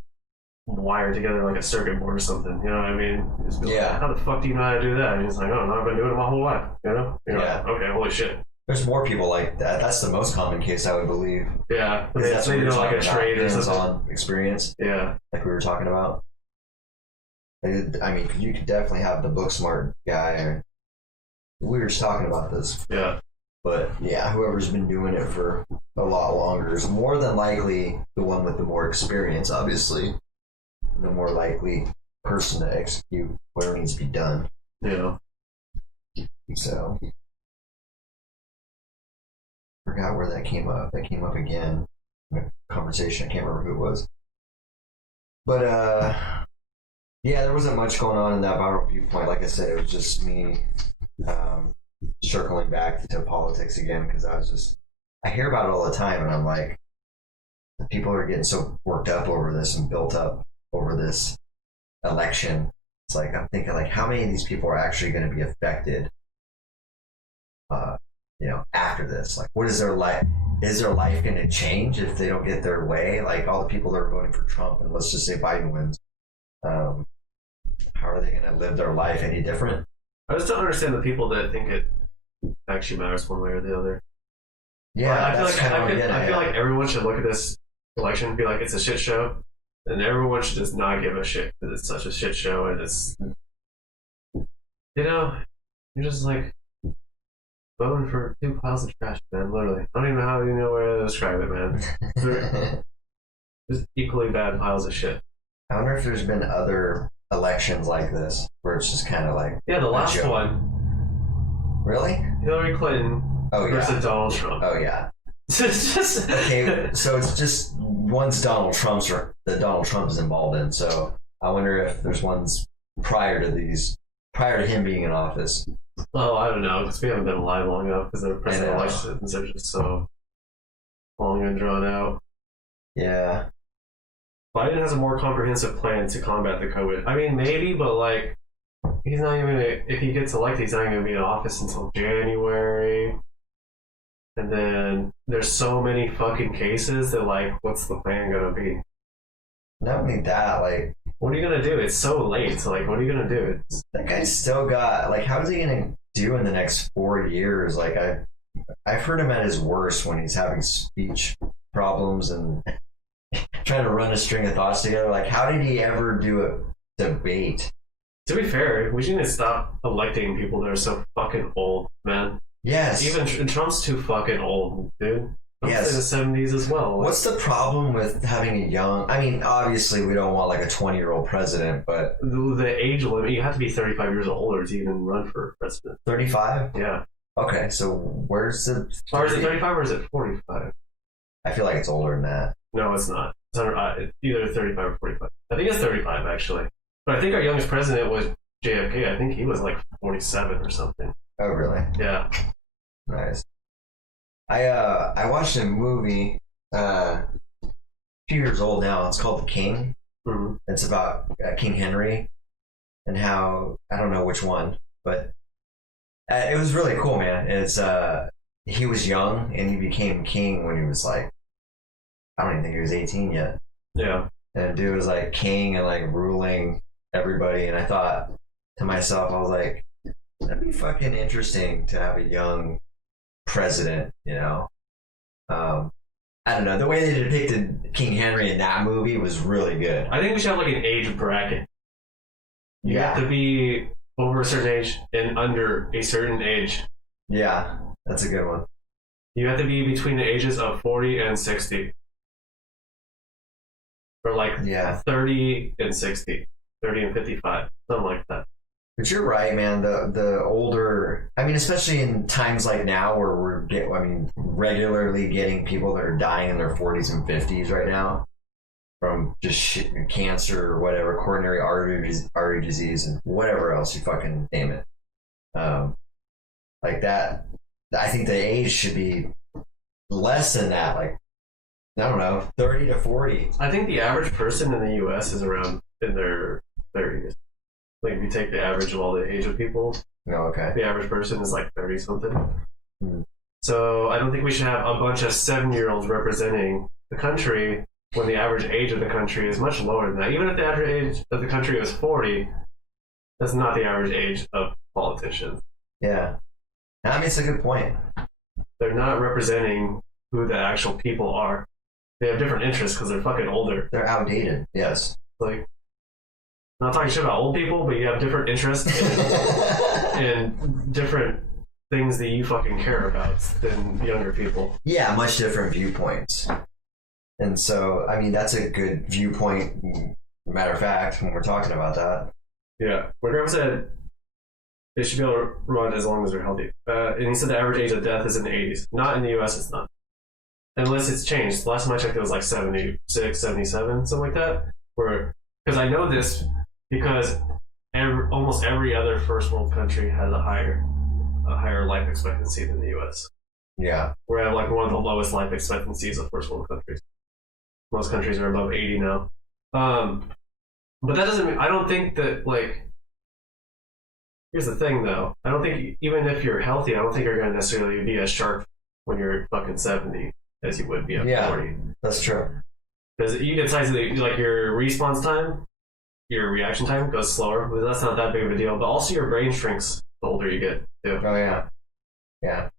wire together, like, a circuit board or something. You know what I mean? Just be like, how the fuck do you know how to do that? And he's like, oh, no, I've been doing it my whole life. You know? You're like, okay, holy shit. There's more people like that. That's the most common case, I would believe. Yeah. That's what you know, like a trade or something. Hands-on experience. Yeah. Like we were talking about. I mean, you could definitely have the book smart guy. We were just talking about this. Yeah. But yeah, whoever's been doing it for a lot longer is more than likely the one with the more experience, obviously. The more likely person to execute whatever needs to be done. Yeah. So, forgot where that came up. That came up again in a conversation. I can't remember who it was. But, yeah, there wasn't much going on in that viral viewpoint. Like I said, it was just me circling back to politics again because I hear about it all the time, and I'm like, people are getting so worked up over this and built up over this election. It's like, I'm thinking, like, how many of these people are actually going to be affected, after this? Like, what is their life? Is their life going to change if they don't get their way? Like, all the people that are voting for Trump, and let's just say Biden wins, how are they going to live their life any different? I just don't understand the people that think it actually matters one way or the other. Yeah, I feel like everyone should look at this election and be like, it's a shit show, and everyone should just not give a shit because it's such a shit show, and it's, you're just like voting for two piles of trash, man. Literally, I don't even know how you know where to describe it, man. They're just equally bad piles of shit. I wonder if there's been other elections like this where it's just kind of like the last one. Really? Hillary Clinton versus Donald Trump. Oh yeah. It's just okay. So it's just one's Donald Trump is involved in. So I wonder if there's ones prior to him being in office. Oh, I don't know, because we haven't been alive long enough because the president elections are just so long and drawn out. Yeah. Biden has a more comprehensive plan to combat the COVID. I mean, maybe, but like, he's not even if he gets elected, he's not going to be in office until January. And then there's so many fucking cases that, like, what's the plan going to be? Not only that, like, what are you going to do? It's so late. So, like, what are you going to do? That guy's still got, like, how is he going to do in the next 4 years? Like, I've heard him at his worst when he's having speech problems and trying to run a string of thoughts together. Like, how did he ever do a debate? To be fair, we should stop electing people that are so fucking old, man. Yes. Even Trump's too fucking old, dude. Trump's in the 70s as well. What's the problem with having a young... I mean, obviously, we don't want, like, a 20-year-old president, but... The age limit, you have to be 35 years or older to even run for president. 35? Yeah. Okay, so where's the... Or is it 35 or is it 45? I feel like it's older than that. No, it's not. It's either 35 or 45. I think it's 35, actually. But I think our youngest president was JFK. I think he was like 47 or something. Oh, really? Yeah. Nice. I watched a movie a few years old now. It's called The King. Mm-hmm. It's about King Henry and how, I don't know which one, but it was really cool, man. It's he was young and he became king when he was like, I don't even think he was 18 yet. Yeah. And dude was like king and like ruling everybody. And I thought to myself, I was like, that'd be fucking interesting to have a young president, you know? I don't know. The way they depicted King Henry in that movie was really good. I think we should have like an age bracket. You have to be over a certain age and under a certain age. Yeah, that's a good one. You have to be between the ages of 40 and 60. Or like 30 and 60. 30 and 55. Something like that. But you're right, man. The older, I mean, especially in times like now where regularly getting people that are dying in their 40s and 50s right now from just cancer or whatever, coronary artery disease and whatever else you fucking name it. Like that, I think the age should be less than that. Like, I don't know, 30 to 40. I think the average person in the U.S. is around in their 30s. Like, if you take the average of all the age of people, the average person is like 30 something. So I don't think we should have a bunch of 7-year-olds representing the country when the average age of the country is much lower than that. Even if the average age of the country was 40, that's not the average age of politicians. Yeah. I mean, it's a good point. They're not representing who the actual people are. They have different interests because they're fucking older. They're outdated, yes. Like, not talking shit about old people, but you have different interests and different things that you fucking care about than younger people. Yeah, much different viewpoints. And so, I mean, that's a good viewpoint, matter of fact, when we're talking about that. Yeah. My grandpa said they should be able to run as long as they're healthy. And he said the average age of death is in the 80s. Not in the U.S., it's not. Unless it's changed. Last time I checked, it was like 76, 77, something like that. Because I know this because almost every other first world country has a higher life expectancy than the U.S. Yeah. We're at like one of the lowest life expectancies of first world countries. Most countries are above 80 now. But that doesn't mean, I don't think that, like, here's the thing though. I don't think, even if you're healthy, I don't think you're going to necessarily be as sharp when you're fucking 70 as you would be at 40. That's true. Because you get size of like your response time, your reaction time goes slower, but that's not that big of a deal. But also your brain shrinks the older you get too. Oh yeah. Yeah.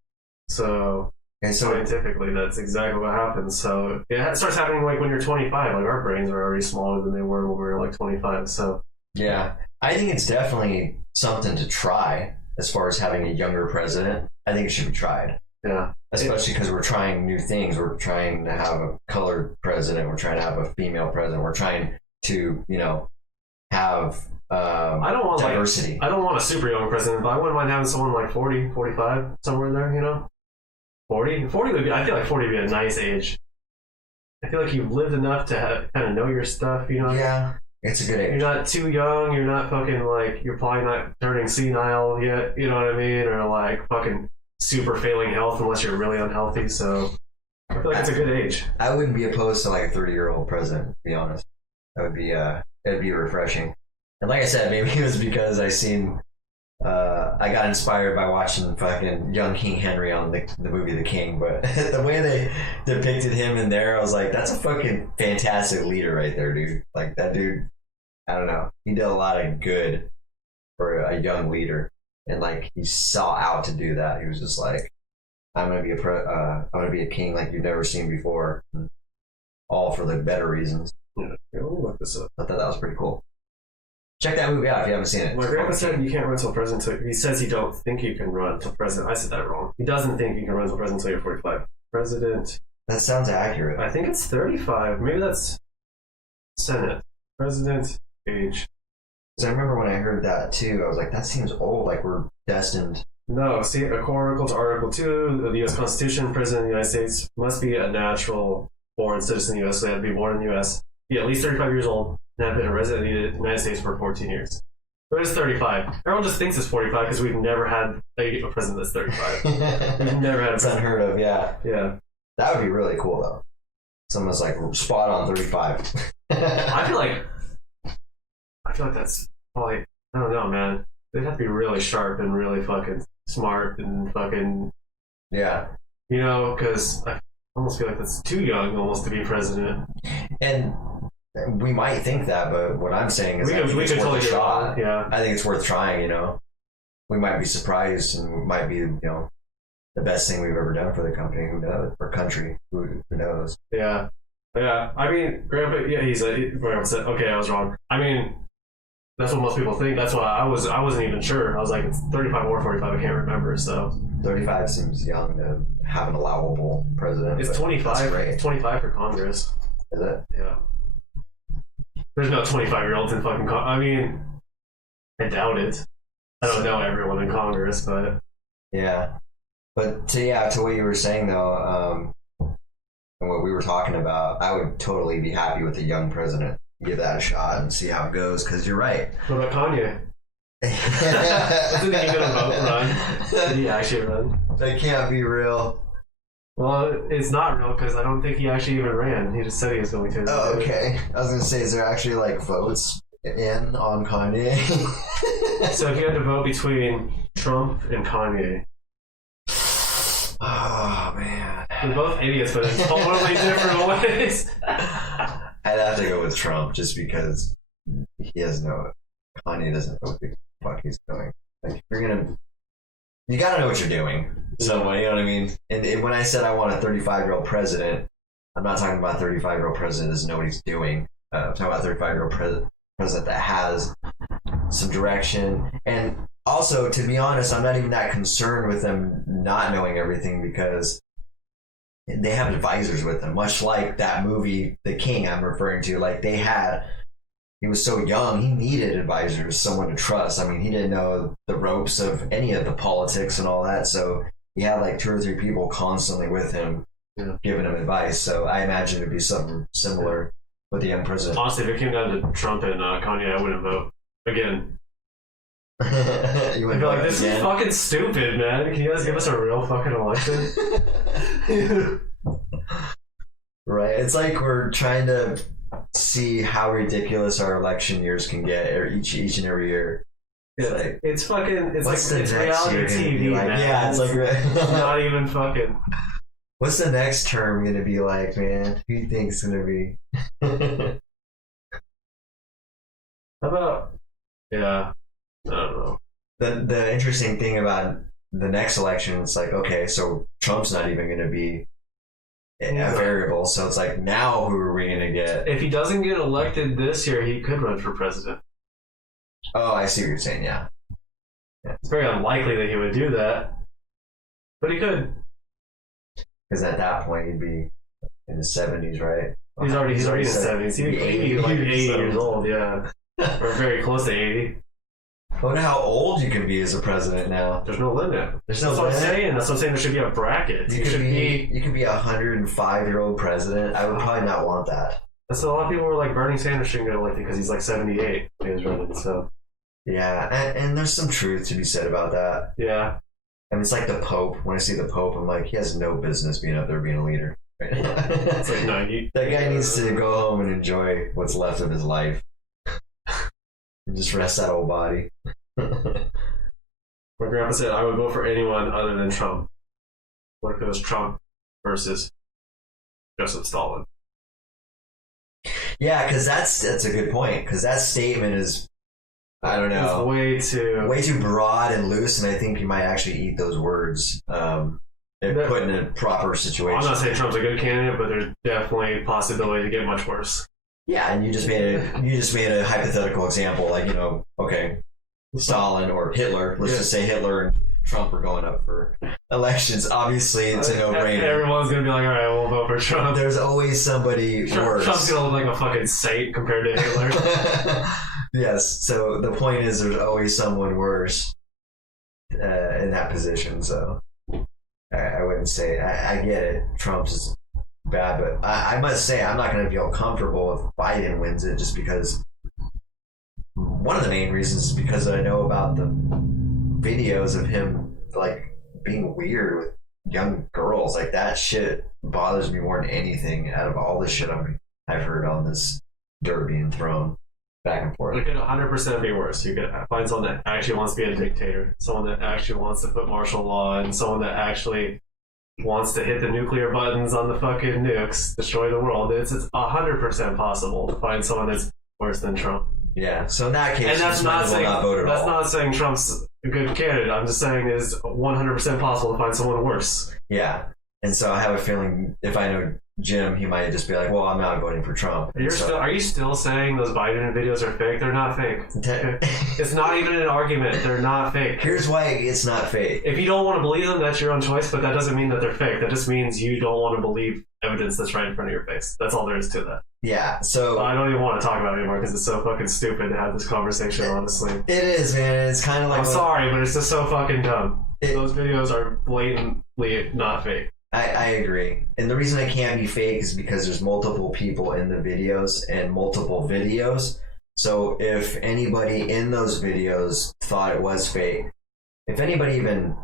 So scientifically, that's exactly what happens. So it starts happening like when you're 25. Like our brains are already smaller than they were when we were like 25. So yeah, I think it's definitely something to try as far as having a younger president. I think it should be tried. Yeah. Especially because we're trying new things. We're trying to have a colored president. We're trying to have a female president. We're trying to, have I don't want diversity. I don't want a super young president, but I wouldn't mind having someone like 40, 45, somewhere in there, 40 would be, I feel like 40 would be a nice age. I feel like you've lived enough to kind of know your stuff, Yeah, it's a good age. You're not too young. You're not fucking like, you're probably not turning senile yet, you know what I mean? Or like fucking super failing health unless you're really unhealthy. So I feel like it's a good age. I wouldn't be opposed to like a 30-year-old president, to be honest. That would be, it'd be refreshing. And like I said, maybe it was because I got inspired by watching fucking young King Henry on the movie The King, but the way they depicted him in there, I was like, that's a fucking fantastic leader right there, dude. Like that dude, I don't know, he did a lot of good for a young leader, and like he saw out to do that. He was just like, I'm gonna be a king like you've never seen before, all for the better reasons. Yeah, we'll look this up. I thought that was pretty cool. Check that movie out if you haven't seen it. My grandpa said you can't run till president. He says he don't think you can run till president. I said that wrong. He doesn't think you can run till president until you're 45. President. That sounds accurate. I think it's 35. Maybe that's Senate. President age. Because I remember when I heard that too, I was like, that seems old. Like we're destined. No, see, according to Article 2 of the U.S. Constitution, President of the United States must be a natural born citizen of the U.S. So they have to be born in the U.S. Be at least 35 years old. And I've been a resident of the United States for 14 years. But it's 35. Everyone just thinks it's 45 because we've never had a president that's 35. We've never had a president. It's unheard of, yeah. Yeah. That would be really cool, though. Someone's like spot on 35. I feel like that's probably, I don't know, man. They'd have to be really sharp and really fucking smart and fucking. Yeah. Because I almost feel like that's too young almost to be president. And we might think that, but what I'm saying is I think it's worth a shot. Yeah. I think it's worth trying, We might be surprised and it might be, the best thing we've ever done for the company. Who knows? Or country. Who knows? Yeah. Yeah. I mean, Grandpa, Grandpa said, okay, I was wrong. I mean, that's what most people think. That's why I wasn't even sure. I was like, it's 35 or 45. I can't remember. So 35 seems young to have an allowable president. It's 25. It's 25 for Congress. Is it? Yeah. There's no 25-year-olds in fucking I mean, I doubt it. I don't know everyone in Congress, but Yeah. But to what you were saying though, and what we were talking about, I would totally be happy with a young president. Give that a shot and see how it goes, because you're right. what about Kanye? Isn't he gonna run? Did he actually run? That can't be real. Well, it's not real because I don't think he actually even ran. He just said he was going to. Oh, okay. I was gonna say, is there actually like votes in on Kanye? So if you had to vote between Trump and Kanye, oh man, they're both idiots, but in totally different ways. I'd have to go with Trump just because Kanye doesn't know what the fuck he's doing. Like, you gotta know what you're doing. So, you know what I mean? And when I said I want a 35-year-old president, I'm not talking about a 35-year-old president that doesn't know what he's doing. I'm talking about a 35-year-old president that has some direction. And also, to be honest, I'm not even that concerned with them not knowing everything, because they have advisors with them, much like that movie, The King, I'm referring to. Like, he was so young, he needed advisors, someone to trust. I mean, he didn't know the ropes of any of the politics and all that, so he had like 2 or 3 people constantly with him, giving him advice. So I imagine it'd be something similar with the young president. Honestly, if it came down to Trump and Kanye, I wouldn't vote again. I I'd be like, this is fucking stupid, man. Can you guys give us a real fucking election? Right. It's like we're trying to see how ridiculous our election years can get, or each and every year. It's like, it's fucking, it's what's like, it's reality TV, like, man. yeah, it's like not even fucking. What's the next term gonna be like, man? Who do you think's gonna be? How about, yeah, I don't know. The interesting thing about the next election, it's like, okay, so Trump's not even gonna be a variable, so it's like, now who are we gonna get? If he doesn't get elected this year, he could run for president. Oh, I see what you're saying. Yeah. It's very unlikely that he would do that, but he could. Because at that point he'd be in his 70s, right? He's already in his 70s. He'd be 80 years old, yeah, or very close to 80. I wonder how old you can be as a president now. There's no limit. There's no That's limit. what I'm saying. That's what I'm saying. There should be a bracket. You could be a 105-year-old president. I would probably not want that. So a lot of people were like, Bernie Sanders shouldn't get elected because he's like 78 when he was running. So yeah, and there's some truth to be said about that. yeah. I mean, it's like the Pope. When I see the Pope, I'm like, he has no business being up there being a leader. It's like 90. That guy needs to go home and enjoy what's left of his life. And just rest that old body. My grandpa said I would vote for anyone other than Trump. What if it was Trump versus Joseph Stalin? Yeah, because that's a good point. Because that statement is, I don't know, It's way too broad and loose, and I think you might actually eat those words if put in a proper situation. I'm not saying Trump's a good candidate, but there's definitely a possibility to get much worse. Yeah, and you just made a hypothetical example, like, okay, Stalin or Hitler. Let's just say Hitler and Trump are going up for elections. Obviously, it's a no-brainer. Everyone's gonna be like, all right, we'll vote for Trump. There's always somebody worse. Trump's gonna look like a fucking saint compared to Hitler. Yes. So the point is, there's always someone worse in that position. So I wouldn't say I get it. Trump's bad, but I must say I'm not going to feel comfortable if Biden wins it, just because one of the main reasons is because I know about the videos of him like being weird with young girls. Like, that shit bothers me more than anything out of all the shit I've heard on this dirt being thrown back and forth. It could 100% be worse. You could find someone that actually wants to be a dictator, someone that actually wants to put martial law, and someone that actually wants to hit the nuclear buttons on the fucking nukes, destroy the world. It's 100% possible to find someone that's worse than Trump. Yeah, so in that case, and that's not saying that's not saying Trump's a good candidate. I'm just saying it's 100% possible to find someone worse. Yeah, and so I have a feeling if I know Jim, he might just be like, well, I'm not voting for Trump. Are you still saying those Biden videos are fake? They're not fake. It's not even an argument. They're not fake. Here's why it's not fake. If you don't want to believe them, that's your own choice, but that doesn't mean that they're fake. That just means you don't want to believe evidence that's right in front of your face. That's all there is to that. Yeah, so I don't even want to talk about it anymore because it's so fucking stupid to have this conversation, honestly. it is, man. It's kind of like I'm sorry, but it's just so fucking dumb. Those videos are blatantly not fake. I agree. And the reason it can't be fake is because there's multiple people in the videos and multiple videos. So if anybody in those videos thought it was fake, if anybody even,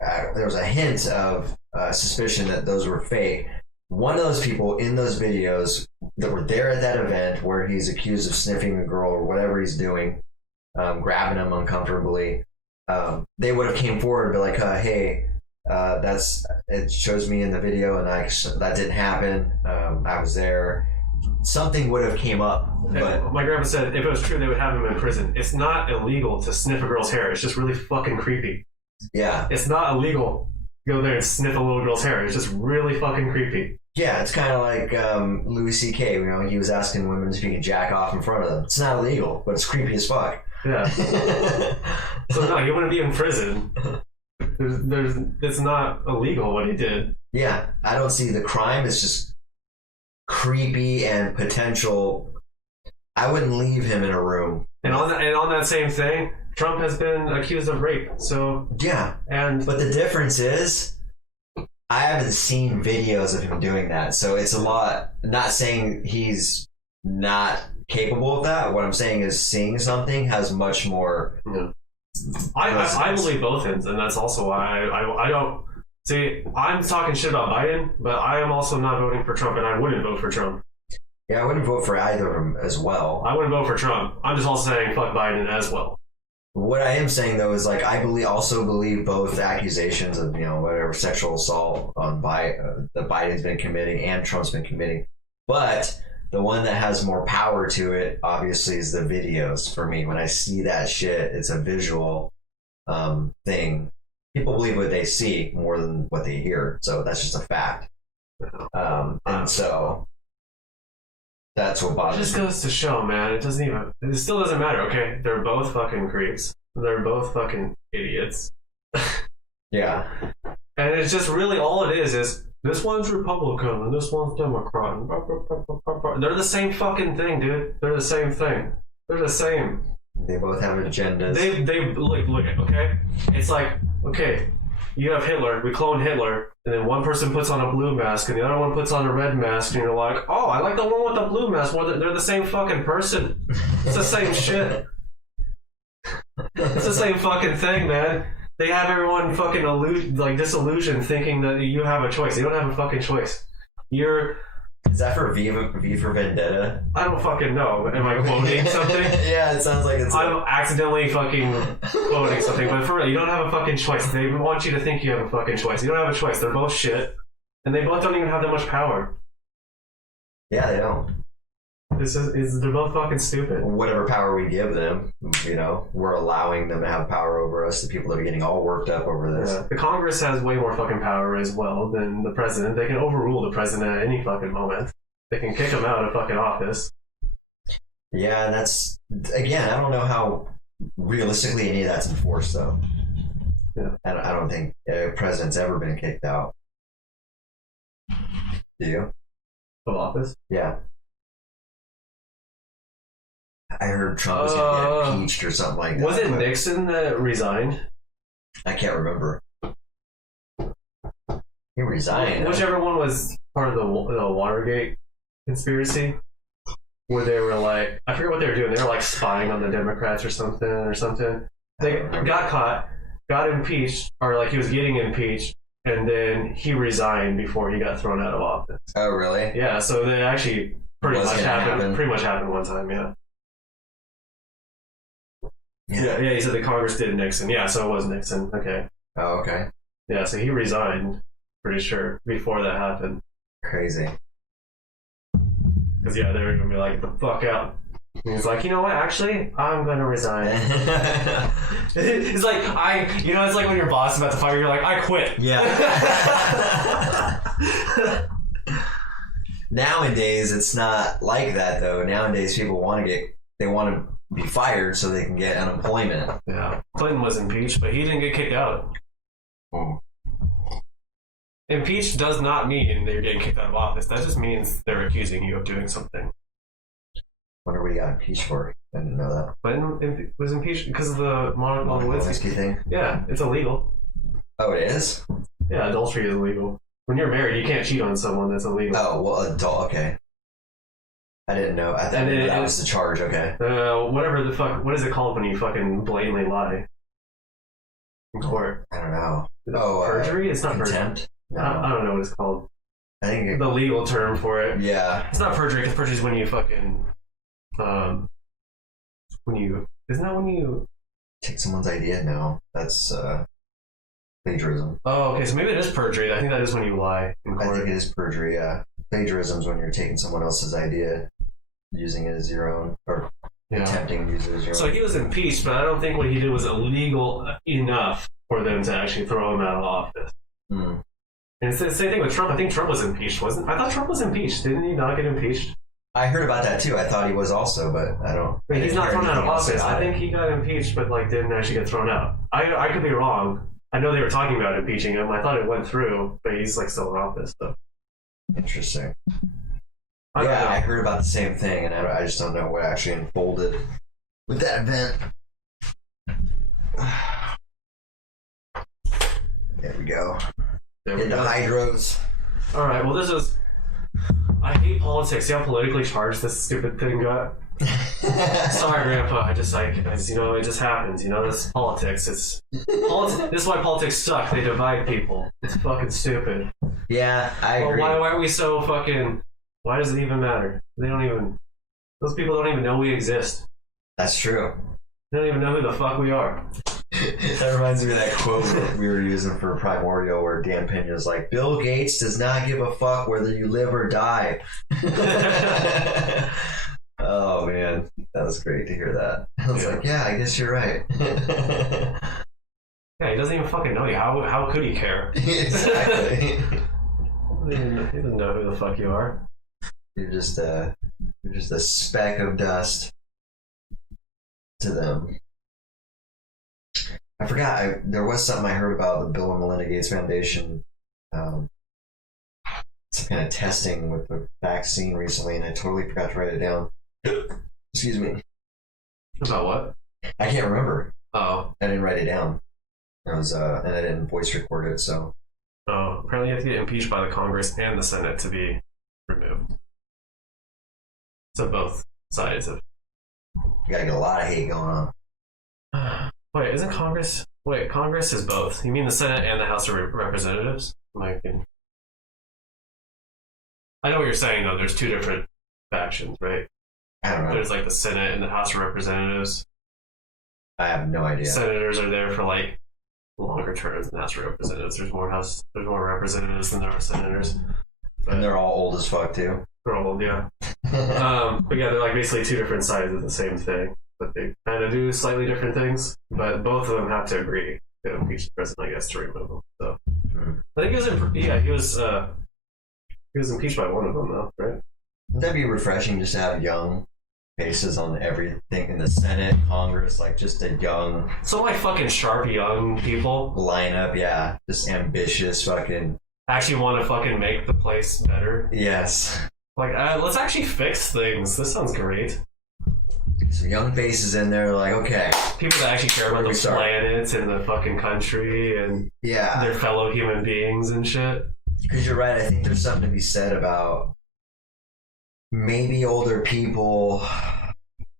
there was a hint of suspicion that those were fake, one of those people in those videos that were there at that event where he's accused of sniffing a girl or whatever he's doing, grabbing him uncomfortably, they would have came forward and be like, hey, it shows me in the video and that didn't happen. I was there. Something would have came up. But my grandpa said if it was true, they would have him in prison. It's not illegal to sniff a girl's hair. It's just really fucking creepy. Yeah. It's not illegal to go there and sniff a little girl's hair. It's just really fucking creepy. Yeah, it's kind of like Louis C.K. You know, he was asking women if he could jack off in front of them. It's not illegal, but it's creepy as fuck. Yeah. So no, he wouldn't be in prison. It's not illegal what he did. Yeah, I don't see the crime. It's just creepy and potential. I wouldn't leave him in a room. And on that same thing, Trump has been accused of rape. So yeah, but the difference is, I haven't seen videos of him doing that. So it's a lot. Not saying he's not capable of that. What I'm saying is, seeing something has much more. Yeah. I believe both ends, and that's also why I don't see. I'm talking shit about Biden, but I am also not voting for Trump, and I wouldn't vote for Trump. Yeah, I wouldn't vote for either of them as well. I wouldn't vote for Trump. I'm just also saying fuck Biden as well. What I am saying though is like I also believe both accusations of whatever sexual assault on that Biden's been committing and Trump's been committing, but the one that has more power to it, obviously, is the videos for me. When I see that shit, it's a visual thing. People believe what they see more than what they hear. So that's just a fact. And so that's what bothers me. It just goes to show, man. It still doesn't matter, okay? They're both fucking creeps. They're both fucking idiots. Yeah. And it's just really all it is this one's Republican and this one's Democrat. They're the same fucking thing, dude. They're the same thing. They're the same. They both have agendas. They look at, okay? It's like, okay, you have Hitler, we clone Hitler, and then one person puts on a blue mask and the other one puts on a red mask, and you're like, oh, I like the one with the blue mask. Well, they're the same fucking person. It's the same shit. It's the same fucking thing, man. They have everyone fucking disillusioned, thinking that you have a choice. You don't have a fucking choice. Is that for V for Vendetta? I don't fucking know. Am I quoting something? Yeah, it sounds like it's. I'm accidentally fucking quoting something, but for real, you don't have a fucking choice. They want you to think you have a fucking choice. You don't have a choice. They're both shit, and they both don't even have that much power. Yeah, they don't. They're both fucking stupid. Whatever power we give them, we're allowing them to have power over us. The people that are getting all worked up over this. Yeah. The Congress has way more fucking power as well than the president. They can overrule the president at any fucking moment. They can kick him out of fucking office. Yeah, and that's, again, I don't know how realistically any of that's enforced, though. Yeah. I don't think a president's ever been kicked out. Do you? Of office? Yeah. I heard Trump was going to get impeached or something like that. Was it Nixon that resigned? I can't remember. He resigned. Whichever one was part of the Watergate conspiracy, where they were like, I forget what they were doing. They were like spying on the Democrats or something. They got caught, got impeached, or like he was getting impeached, and then he resigned before he got thrown out of office. Oh, really? Yeah. So that actually pretty much happened one time. Yeah. Yeah, he said the Congress did Nixon. Yeah, so it was Nixon. Okay. Oh, okay. Yeah, so he resigned, pretty sure, before that happened. Crazy. Because, yeah, they were going to be like, the fuck out. And he's like, you know what, actually, I'm going to resign. It's like, it's like when your boss is about to fire, you're like, I quit. Yeah. Nowadays, it's not like that, though. Nowadays, people want to be fired so they can get unemployment. Yeah. Clinton was impeached, but he didn't get kicked out. Impeached does not mean they're getting kicked out of office. That just means they're accusing you of doing something. Wonder what he got impeached for. I didn't know that. But it was impeached because of the Monica Lewinsky thing? Yeah, it's illegal. Oh, it is? Yeah, adultery is illegal. When you're married, you can't cheat on someone. That's illegal. Oh, well, okay. I didn't know. I thought that was the charge, okay. Whatever the fuck, what is it called when you fucking blatantly lie? In court. I don't know. Perjury? It's not contempt? perjury. No. I don't know what it's called. I think the legal term for it. Yeah. It's not perjury, because perjury is when you fucking, isn't that when you take someone's idea? No, that's plagiarism. Oh, okay, so maybe it is perjury. I think that is when you lie in court. I think it is perjury, yeah. Plagiarism is when you're taking someone else's idea, using it as your own, or attempting to use it as your own. So he was impeached, but I don't think what he did was illegal enough for them to actually throw him out of office. Mm. And it's the same thing with Trump. I think Trump was impeached, wasn't? I thought Trump was impeached. Didn't he not get impeached? I heard about that too. I thought he was also, but I don't. But he's not thrown out of office. I think he got impeached, but didn't actually get thrown out. I could be wrong. I know they were talking about impeaching him. I thought it went through, but he's still in office. So. Interesting. I heard about the same thing, and I just don't know what actually unfolded with that event. There we go. Into hydros. All right. Well, this is. I hate politics. See how politically charged this stupid thing got? Sorry, Grandpa. It just happens. This is politics. This is why politics suck. They divide people. It's fucking stupid. Yeah, I agree. Why are we so fucking? Why does it even matter? Those people don't even know we exist. That's true. They don't even know who the fuck we are. That reminds me of that quote we were using for Primordial where Dan Pena's like, Bill Gates does not give a fuck whether you live or die. Oh, man. That was great to hear that. I was like, yeah, I guess you're right. Yeah, he doesn't even fucking know you. How could he care? Exactly. He doesn't know who the fuck you are. You're just a speck of dust to them. I forgot. There was something I heard about the Bill and Melinda Gates Foundation. Some kind of testing with the vaccine recently, and I totally forgot to write it down. Excuse me. About what? I can't remember. Oh. I didn't write it down. And I didn't voice record it, so. Oh, apparently you have to get impeached by the Congress and the Senate to be removed. So both sides of. You gotta get a lot of hate going on. Wait, isn't Congress? Wait, Congress is both. You mean the Senate and the House of Representatives? I know what you're saying, though. There's two different factions, right? I don't know. There's the Senate and the House of Representatives. I have no idea. Senators are there for longer terms than House of Representatives. There's more representatives than there are senators. And they're all old as fuck too. They're all old, yeah. But yeah, they're basically two different sides of the same thing. But they kind of do slightly different things. But both of them have to agree to impeach the president, I guess, to remove him. So I think he was impeached by one of them, though, right? Wouldn't that be refreshing just to have young faces on everything in the Senate, Congress, just a young... So fucking sharp young people. Lineup, yeah. Just ambitious fucking... Actually want to fucking make the place better. Yes. Let's actually fix things. This sounds great. Some young faces in there, okay. People that actually care about the planet and the fucking country and their fellow human beings and shit. Because you're right, I think there's something to be said about maybe older people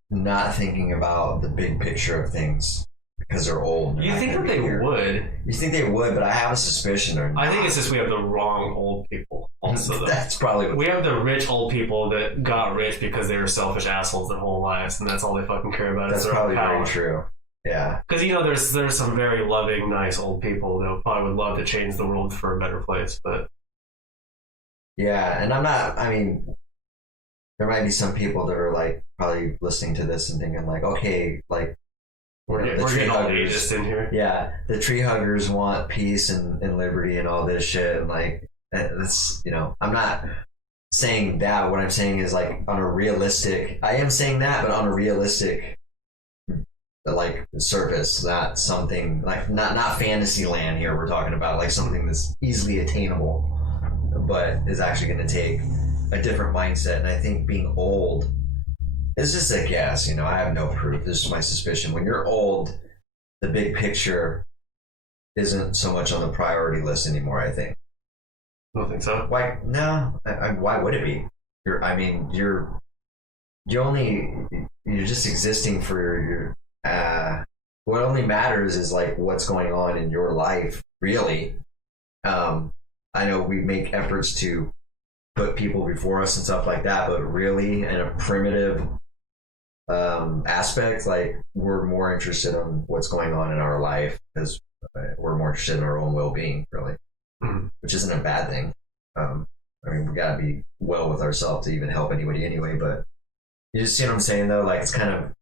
not thinking about the big picture of things because they're old. You think that they would? You think they would, but I have a suspicion they're not. I think it's just we have the wrong old people. Also, that's probably what we have the rich old people that got rich because they were selfish assholes their whole lives, and that's all they fucking care about. That's probably very true. Yeah, because there's some very loving, nice old people that probably would love to change the world for a better place, but yeah, and I'm not. I mean, there might be some people that are probably listening to this and thinking okay, we're getting all ageist in here. Yeah, the tree huggers want peace and liberty and all this shit, and that's I'm not saying that. What I'm saying is on a realistic. I am saying that, but on a realistic like surface, not something like not fantasy land here. We're talking about like something that's easily attainable, but is actually going to take a different mindset. And I think being old is just a guess. I have no proof. This is my suspicion. When you're old, the big picture isn't so much on the priority list anymore, I think. I don't think so. Why? No. Why would it be? You're just existing for your. What only matters is like what's going on in your life, really. I know we make efforts to put people before us and stuff like that, but really, in a primitive aspect, like we're more interested in what's going on in our life because we're more interested in our own well-being, really, which isn't a bad thing. We gotta be well with ourselves to even help anybody anyway. But you just see what I'm saying, though. Like it's kind of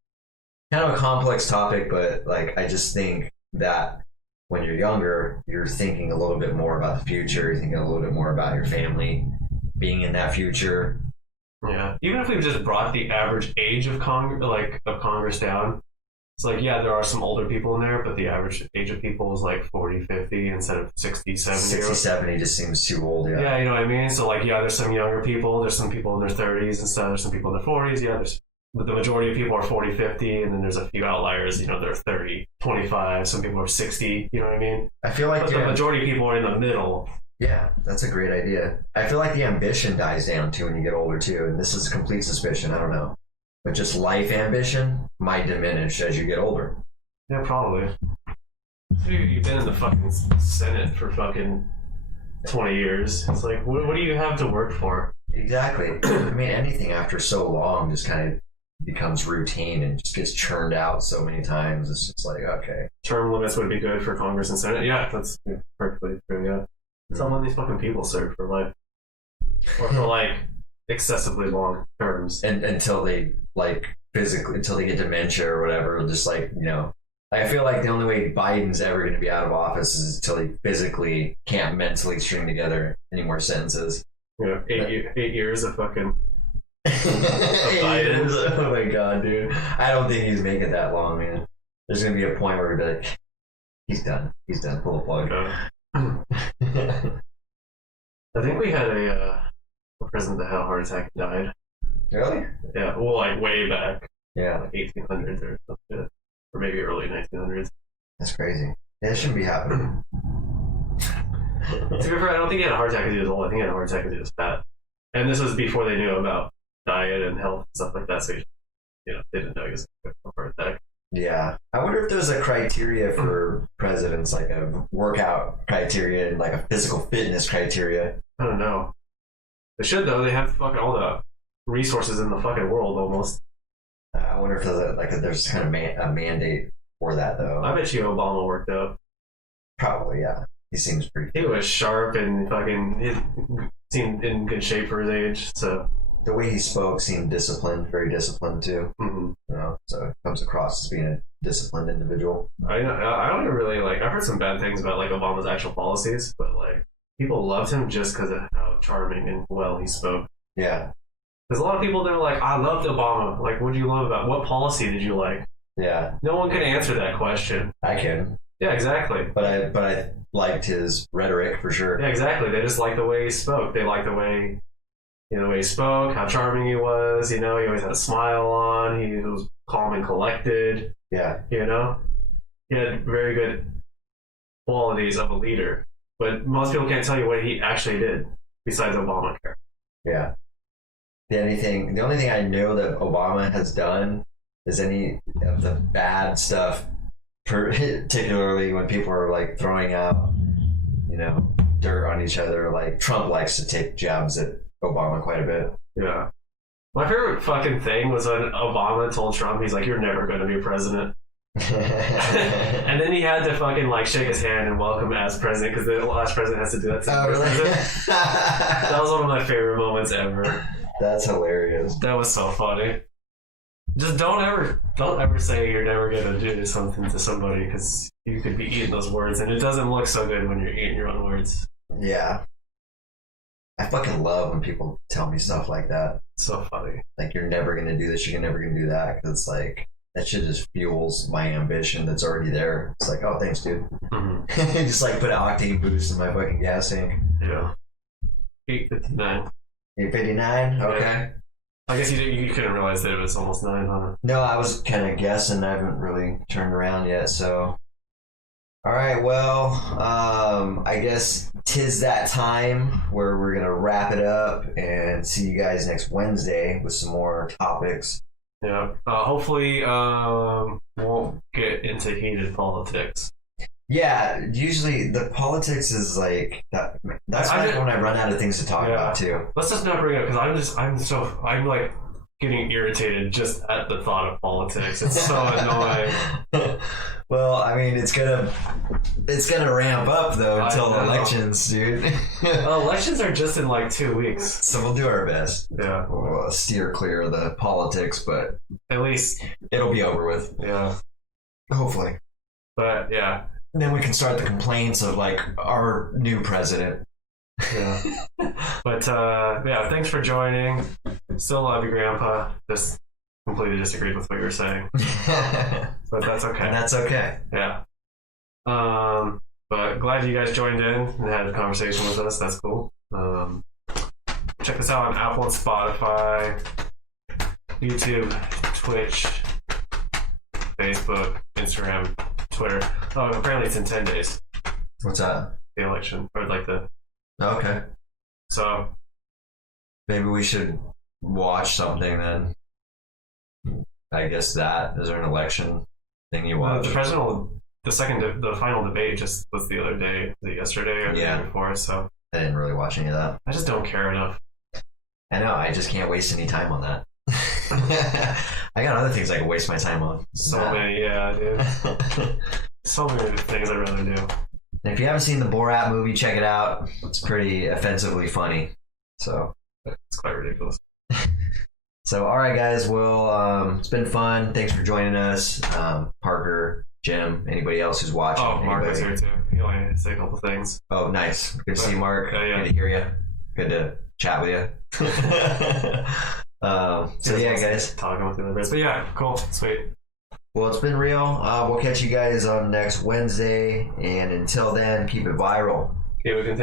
a complex topic, but like I just think that when you're younger, you're thinking a little bit more about the future. You're thinking a little bit more about your family being in that future. Yeah, even if we just brought the average age of Congress down, it's like, yeah, there are some older people in there, but the average age of people is like 40, 50 instead of 60, 70. 60, 70 just seems too old, yeah. Yeah, you know what I mean? So like, yeah, there's some younger people, there's some people in their 30s and stuff, there's some people in their 40s, yeah, but the majority of people are 40, 50, and then there's a few outliers, they're 30, 25, some people are 60, you know what I mean? I feel like the majority of people are in the middle. Yeah, that's a great idea. I feel like the ambition dies down too when you get older too, and this is a complete suspicion, I don't know. But just life ambition might diminish as you get older. Yeah, probably. You've been in the fucking Senate for fucking 20 years. It's like, what do you have to work for? Exactly. I mean, anything after so long just kind of becomes routine and just gets churned out so many times. It's just like, okay. Term limits would be good for Congress and Senate. Yeah, that's perfectly true, yeah. Some of these fucking people serve for life. Or for like excessively long terms. And until they until they get dementia or whatever, just like, I feel like the only way Biden's ever going to be out of office is until he physically can't mentally string together any more sentences. Yeah, 8 years of fucking Biden. Oh my god, dude. I don't think he's making it that long, man. There's going to be a point where he'll be like, he's done, pull the plug. I think we had a president that had a heart attack and died. Really? Yeah, well, like way back. Yeah. Like 1800s or something. Or maybe early 1900s. That's crazy. Yeah, it shouldn't be happening. To be fair, I don't think he had a heart attack because he was old. I think he had a heart attack because he was fat. And this was before they knew about diet and health and stuff like that. So, they didn't know he was going to have a heart attack. Yeah. I wonder if there's a criteria for presidents, like a workout criteria and like a physical fitness criteria. I don't know. They should, though. They have fucking all the resources in the fucking world almost. I wonder if there's kind of a mandate for that, though. I bet you Obama worked out. Probably, yeah. He seems pretty. He was sharp and fucking he seemed in good shape for his age. So the way he spoke seemed disciplined, very disciplined too. Mm-hmm. So it comes across as being a disciplined individual. I don't even really like. I've heard some bad things about like Obama's actual policies, but like people loved him just because of how charming and well he spoke. Yeah. There's a lot of people that are like, I loved Obama. Like, what did you love about? What policy did you like? Yeah. No one can answer that question. I can. Yeah, exactly. But I liked his rhetoric for sure. Yeah, exactly. They just liked the way he spoke. They liked the way he spoke, how charming he was. He always had a smile on. He was calm and collected. Yeah. He had very good qualities of a leader. But most people can't tell you what he actually did besides Obamacare. Yeah. The only thing I know that Obama has done is any of the bad stuff, particularly when people are like throwing out, dirt on each other. Like Trump likes to take jabs at Obama quite a bit. Yeah. My favorite fucking thing was when Obama told Trump, he's like, "You're never going to be president." And then he had to fucking like shake his hand and welcome as president because the last president has to do that to the president. That was one of my favorite moments ever. That's hilarious. That was so funny. Just don't ever say you're never gonna do something to somebody because you could be eating those words, and it doesn't look so good when you're eating your own words. Yeah. I fucking love when people tell me stuff like that. So funny. Like, you're never gonna do this, you're never gonna do that, because it's like, that shit just fuels my ambition that's already there. It's like, oh, thanks, dude. Just like put an octane boost in my fucking gas tank. Yeah. 8:59. 8:59? Okay. Yeah. I guess you couldn't realize that it was almost 9, huh? No, I was kind of guessing. I haven't really turned around yet, so. All right, well, I guess 'tis that time where we're going to wrap it up and see you guys next Wednesday with some more topics. Yeah. Hopefully, won't get into heated politics. Yeah, usually the politics is like that. That's like when I run out of things to talk about too. Let's just not bring it up because I'm like getting irritated just at the thought of politics. It's so annoying. Well, I mean, it's gonna ramp up though until elections, dude. Elections are just in like 2 weeks, so we'll do our best. Yeah, we'll steer clear of the politics, but at least it'll be over with. Yeah, hopefully. But yeah. And then we can start the complaints of like our new president. Yeah. But yeah, thanks for joining. Still love you, Grandpa. Just completely disagreed with what you were saying. But that's okay. And that's okay. Yeah. But glad you guys joined in and had a conversation with us. That's cool. Check us out on Apple and Spotify, YouTube, Twitch, Facebook, Instagram, Twitter. Oh, apparently it's in 10 days. What's that? The election. Or like the... Okay. So... Maybe we should watch something then. I guess that. Is there an election thing you watch? The the final debate just was the other day. Was it yesterday or the day before? So... I didn't really watch any of that. I just don't care enough. I know. I just can't waste any time on that. I got other things I can waste my time on. So many, yeah, dude. So many things I'd rather do. And if you haven't seen the Borat movie, check it out. It's pretty offensively funny. So it's quite ridiculous. So, all right, guys. Well, it's been fun. Thanks for joining us, Parker, Jim, anybody else who's watching. Oh, Mark was here too. He only said a couple things. Oh, nice. Good to see you, Mark. Yeah. Good to hear you. Good to chat with you. So yeah, guys. Talking with the other bits. But yeah, cool. Sweet. Well, it's been real. We'll catch you guys on next Wednesday. And until then, keep it viral. Keep it contagious.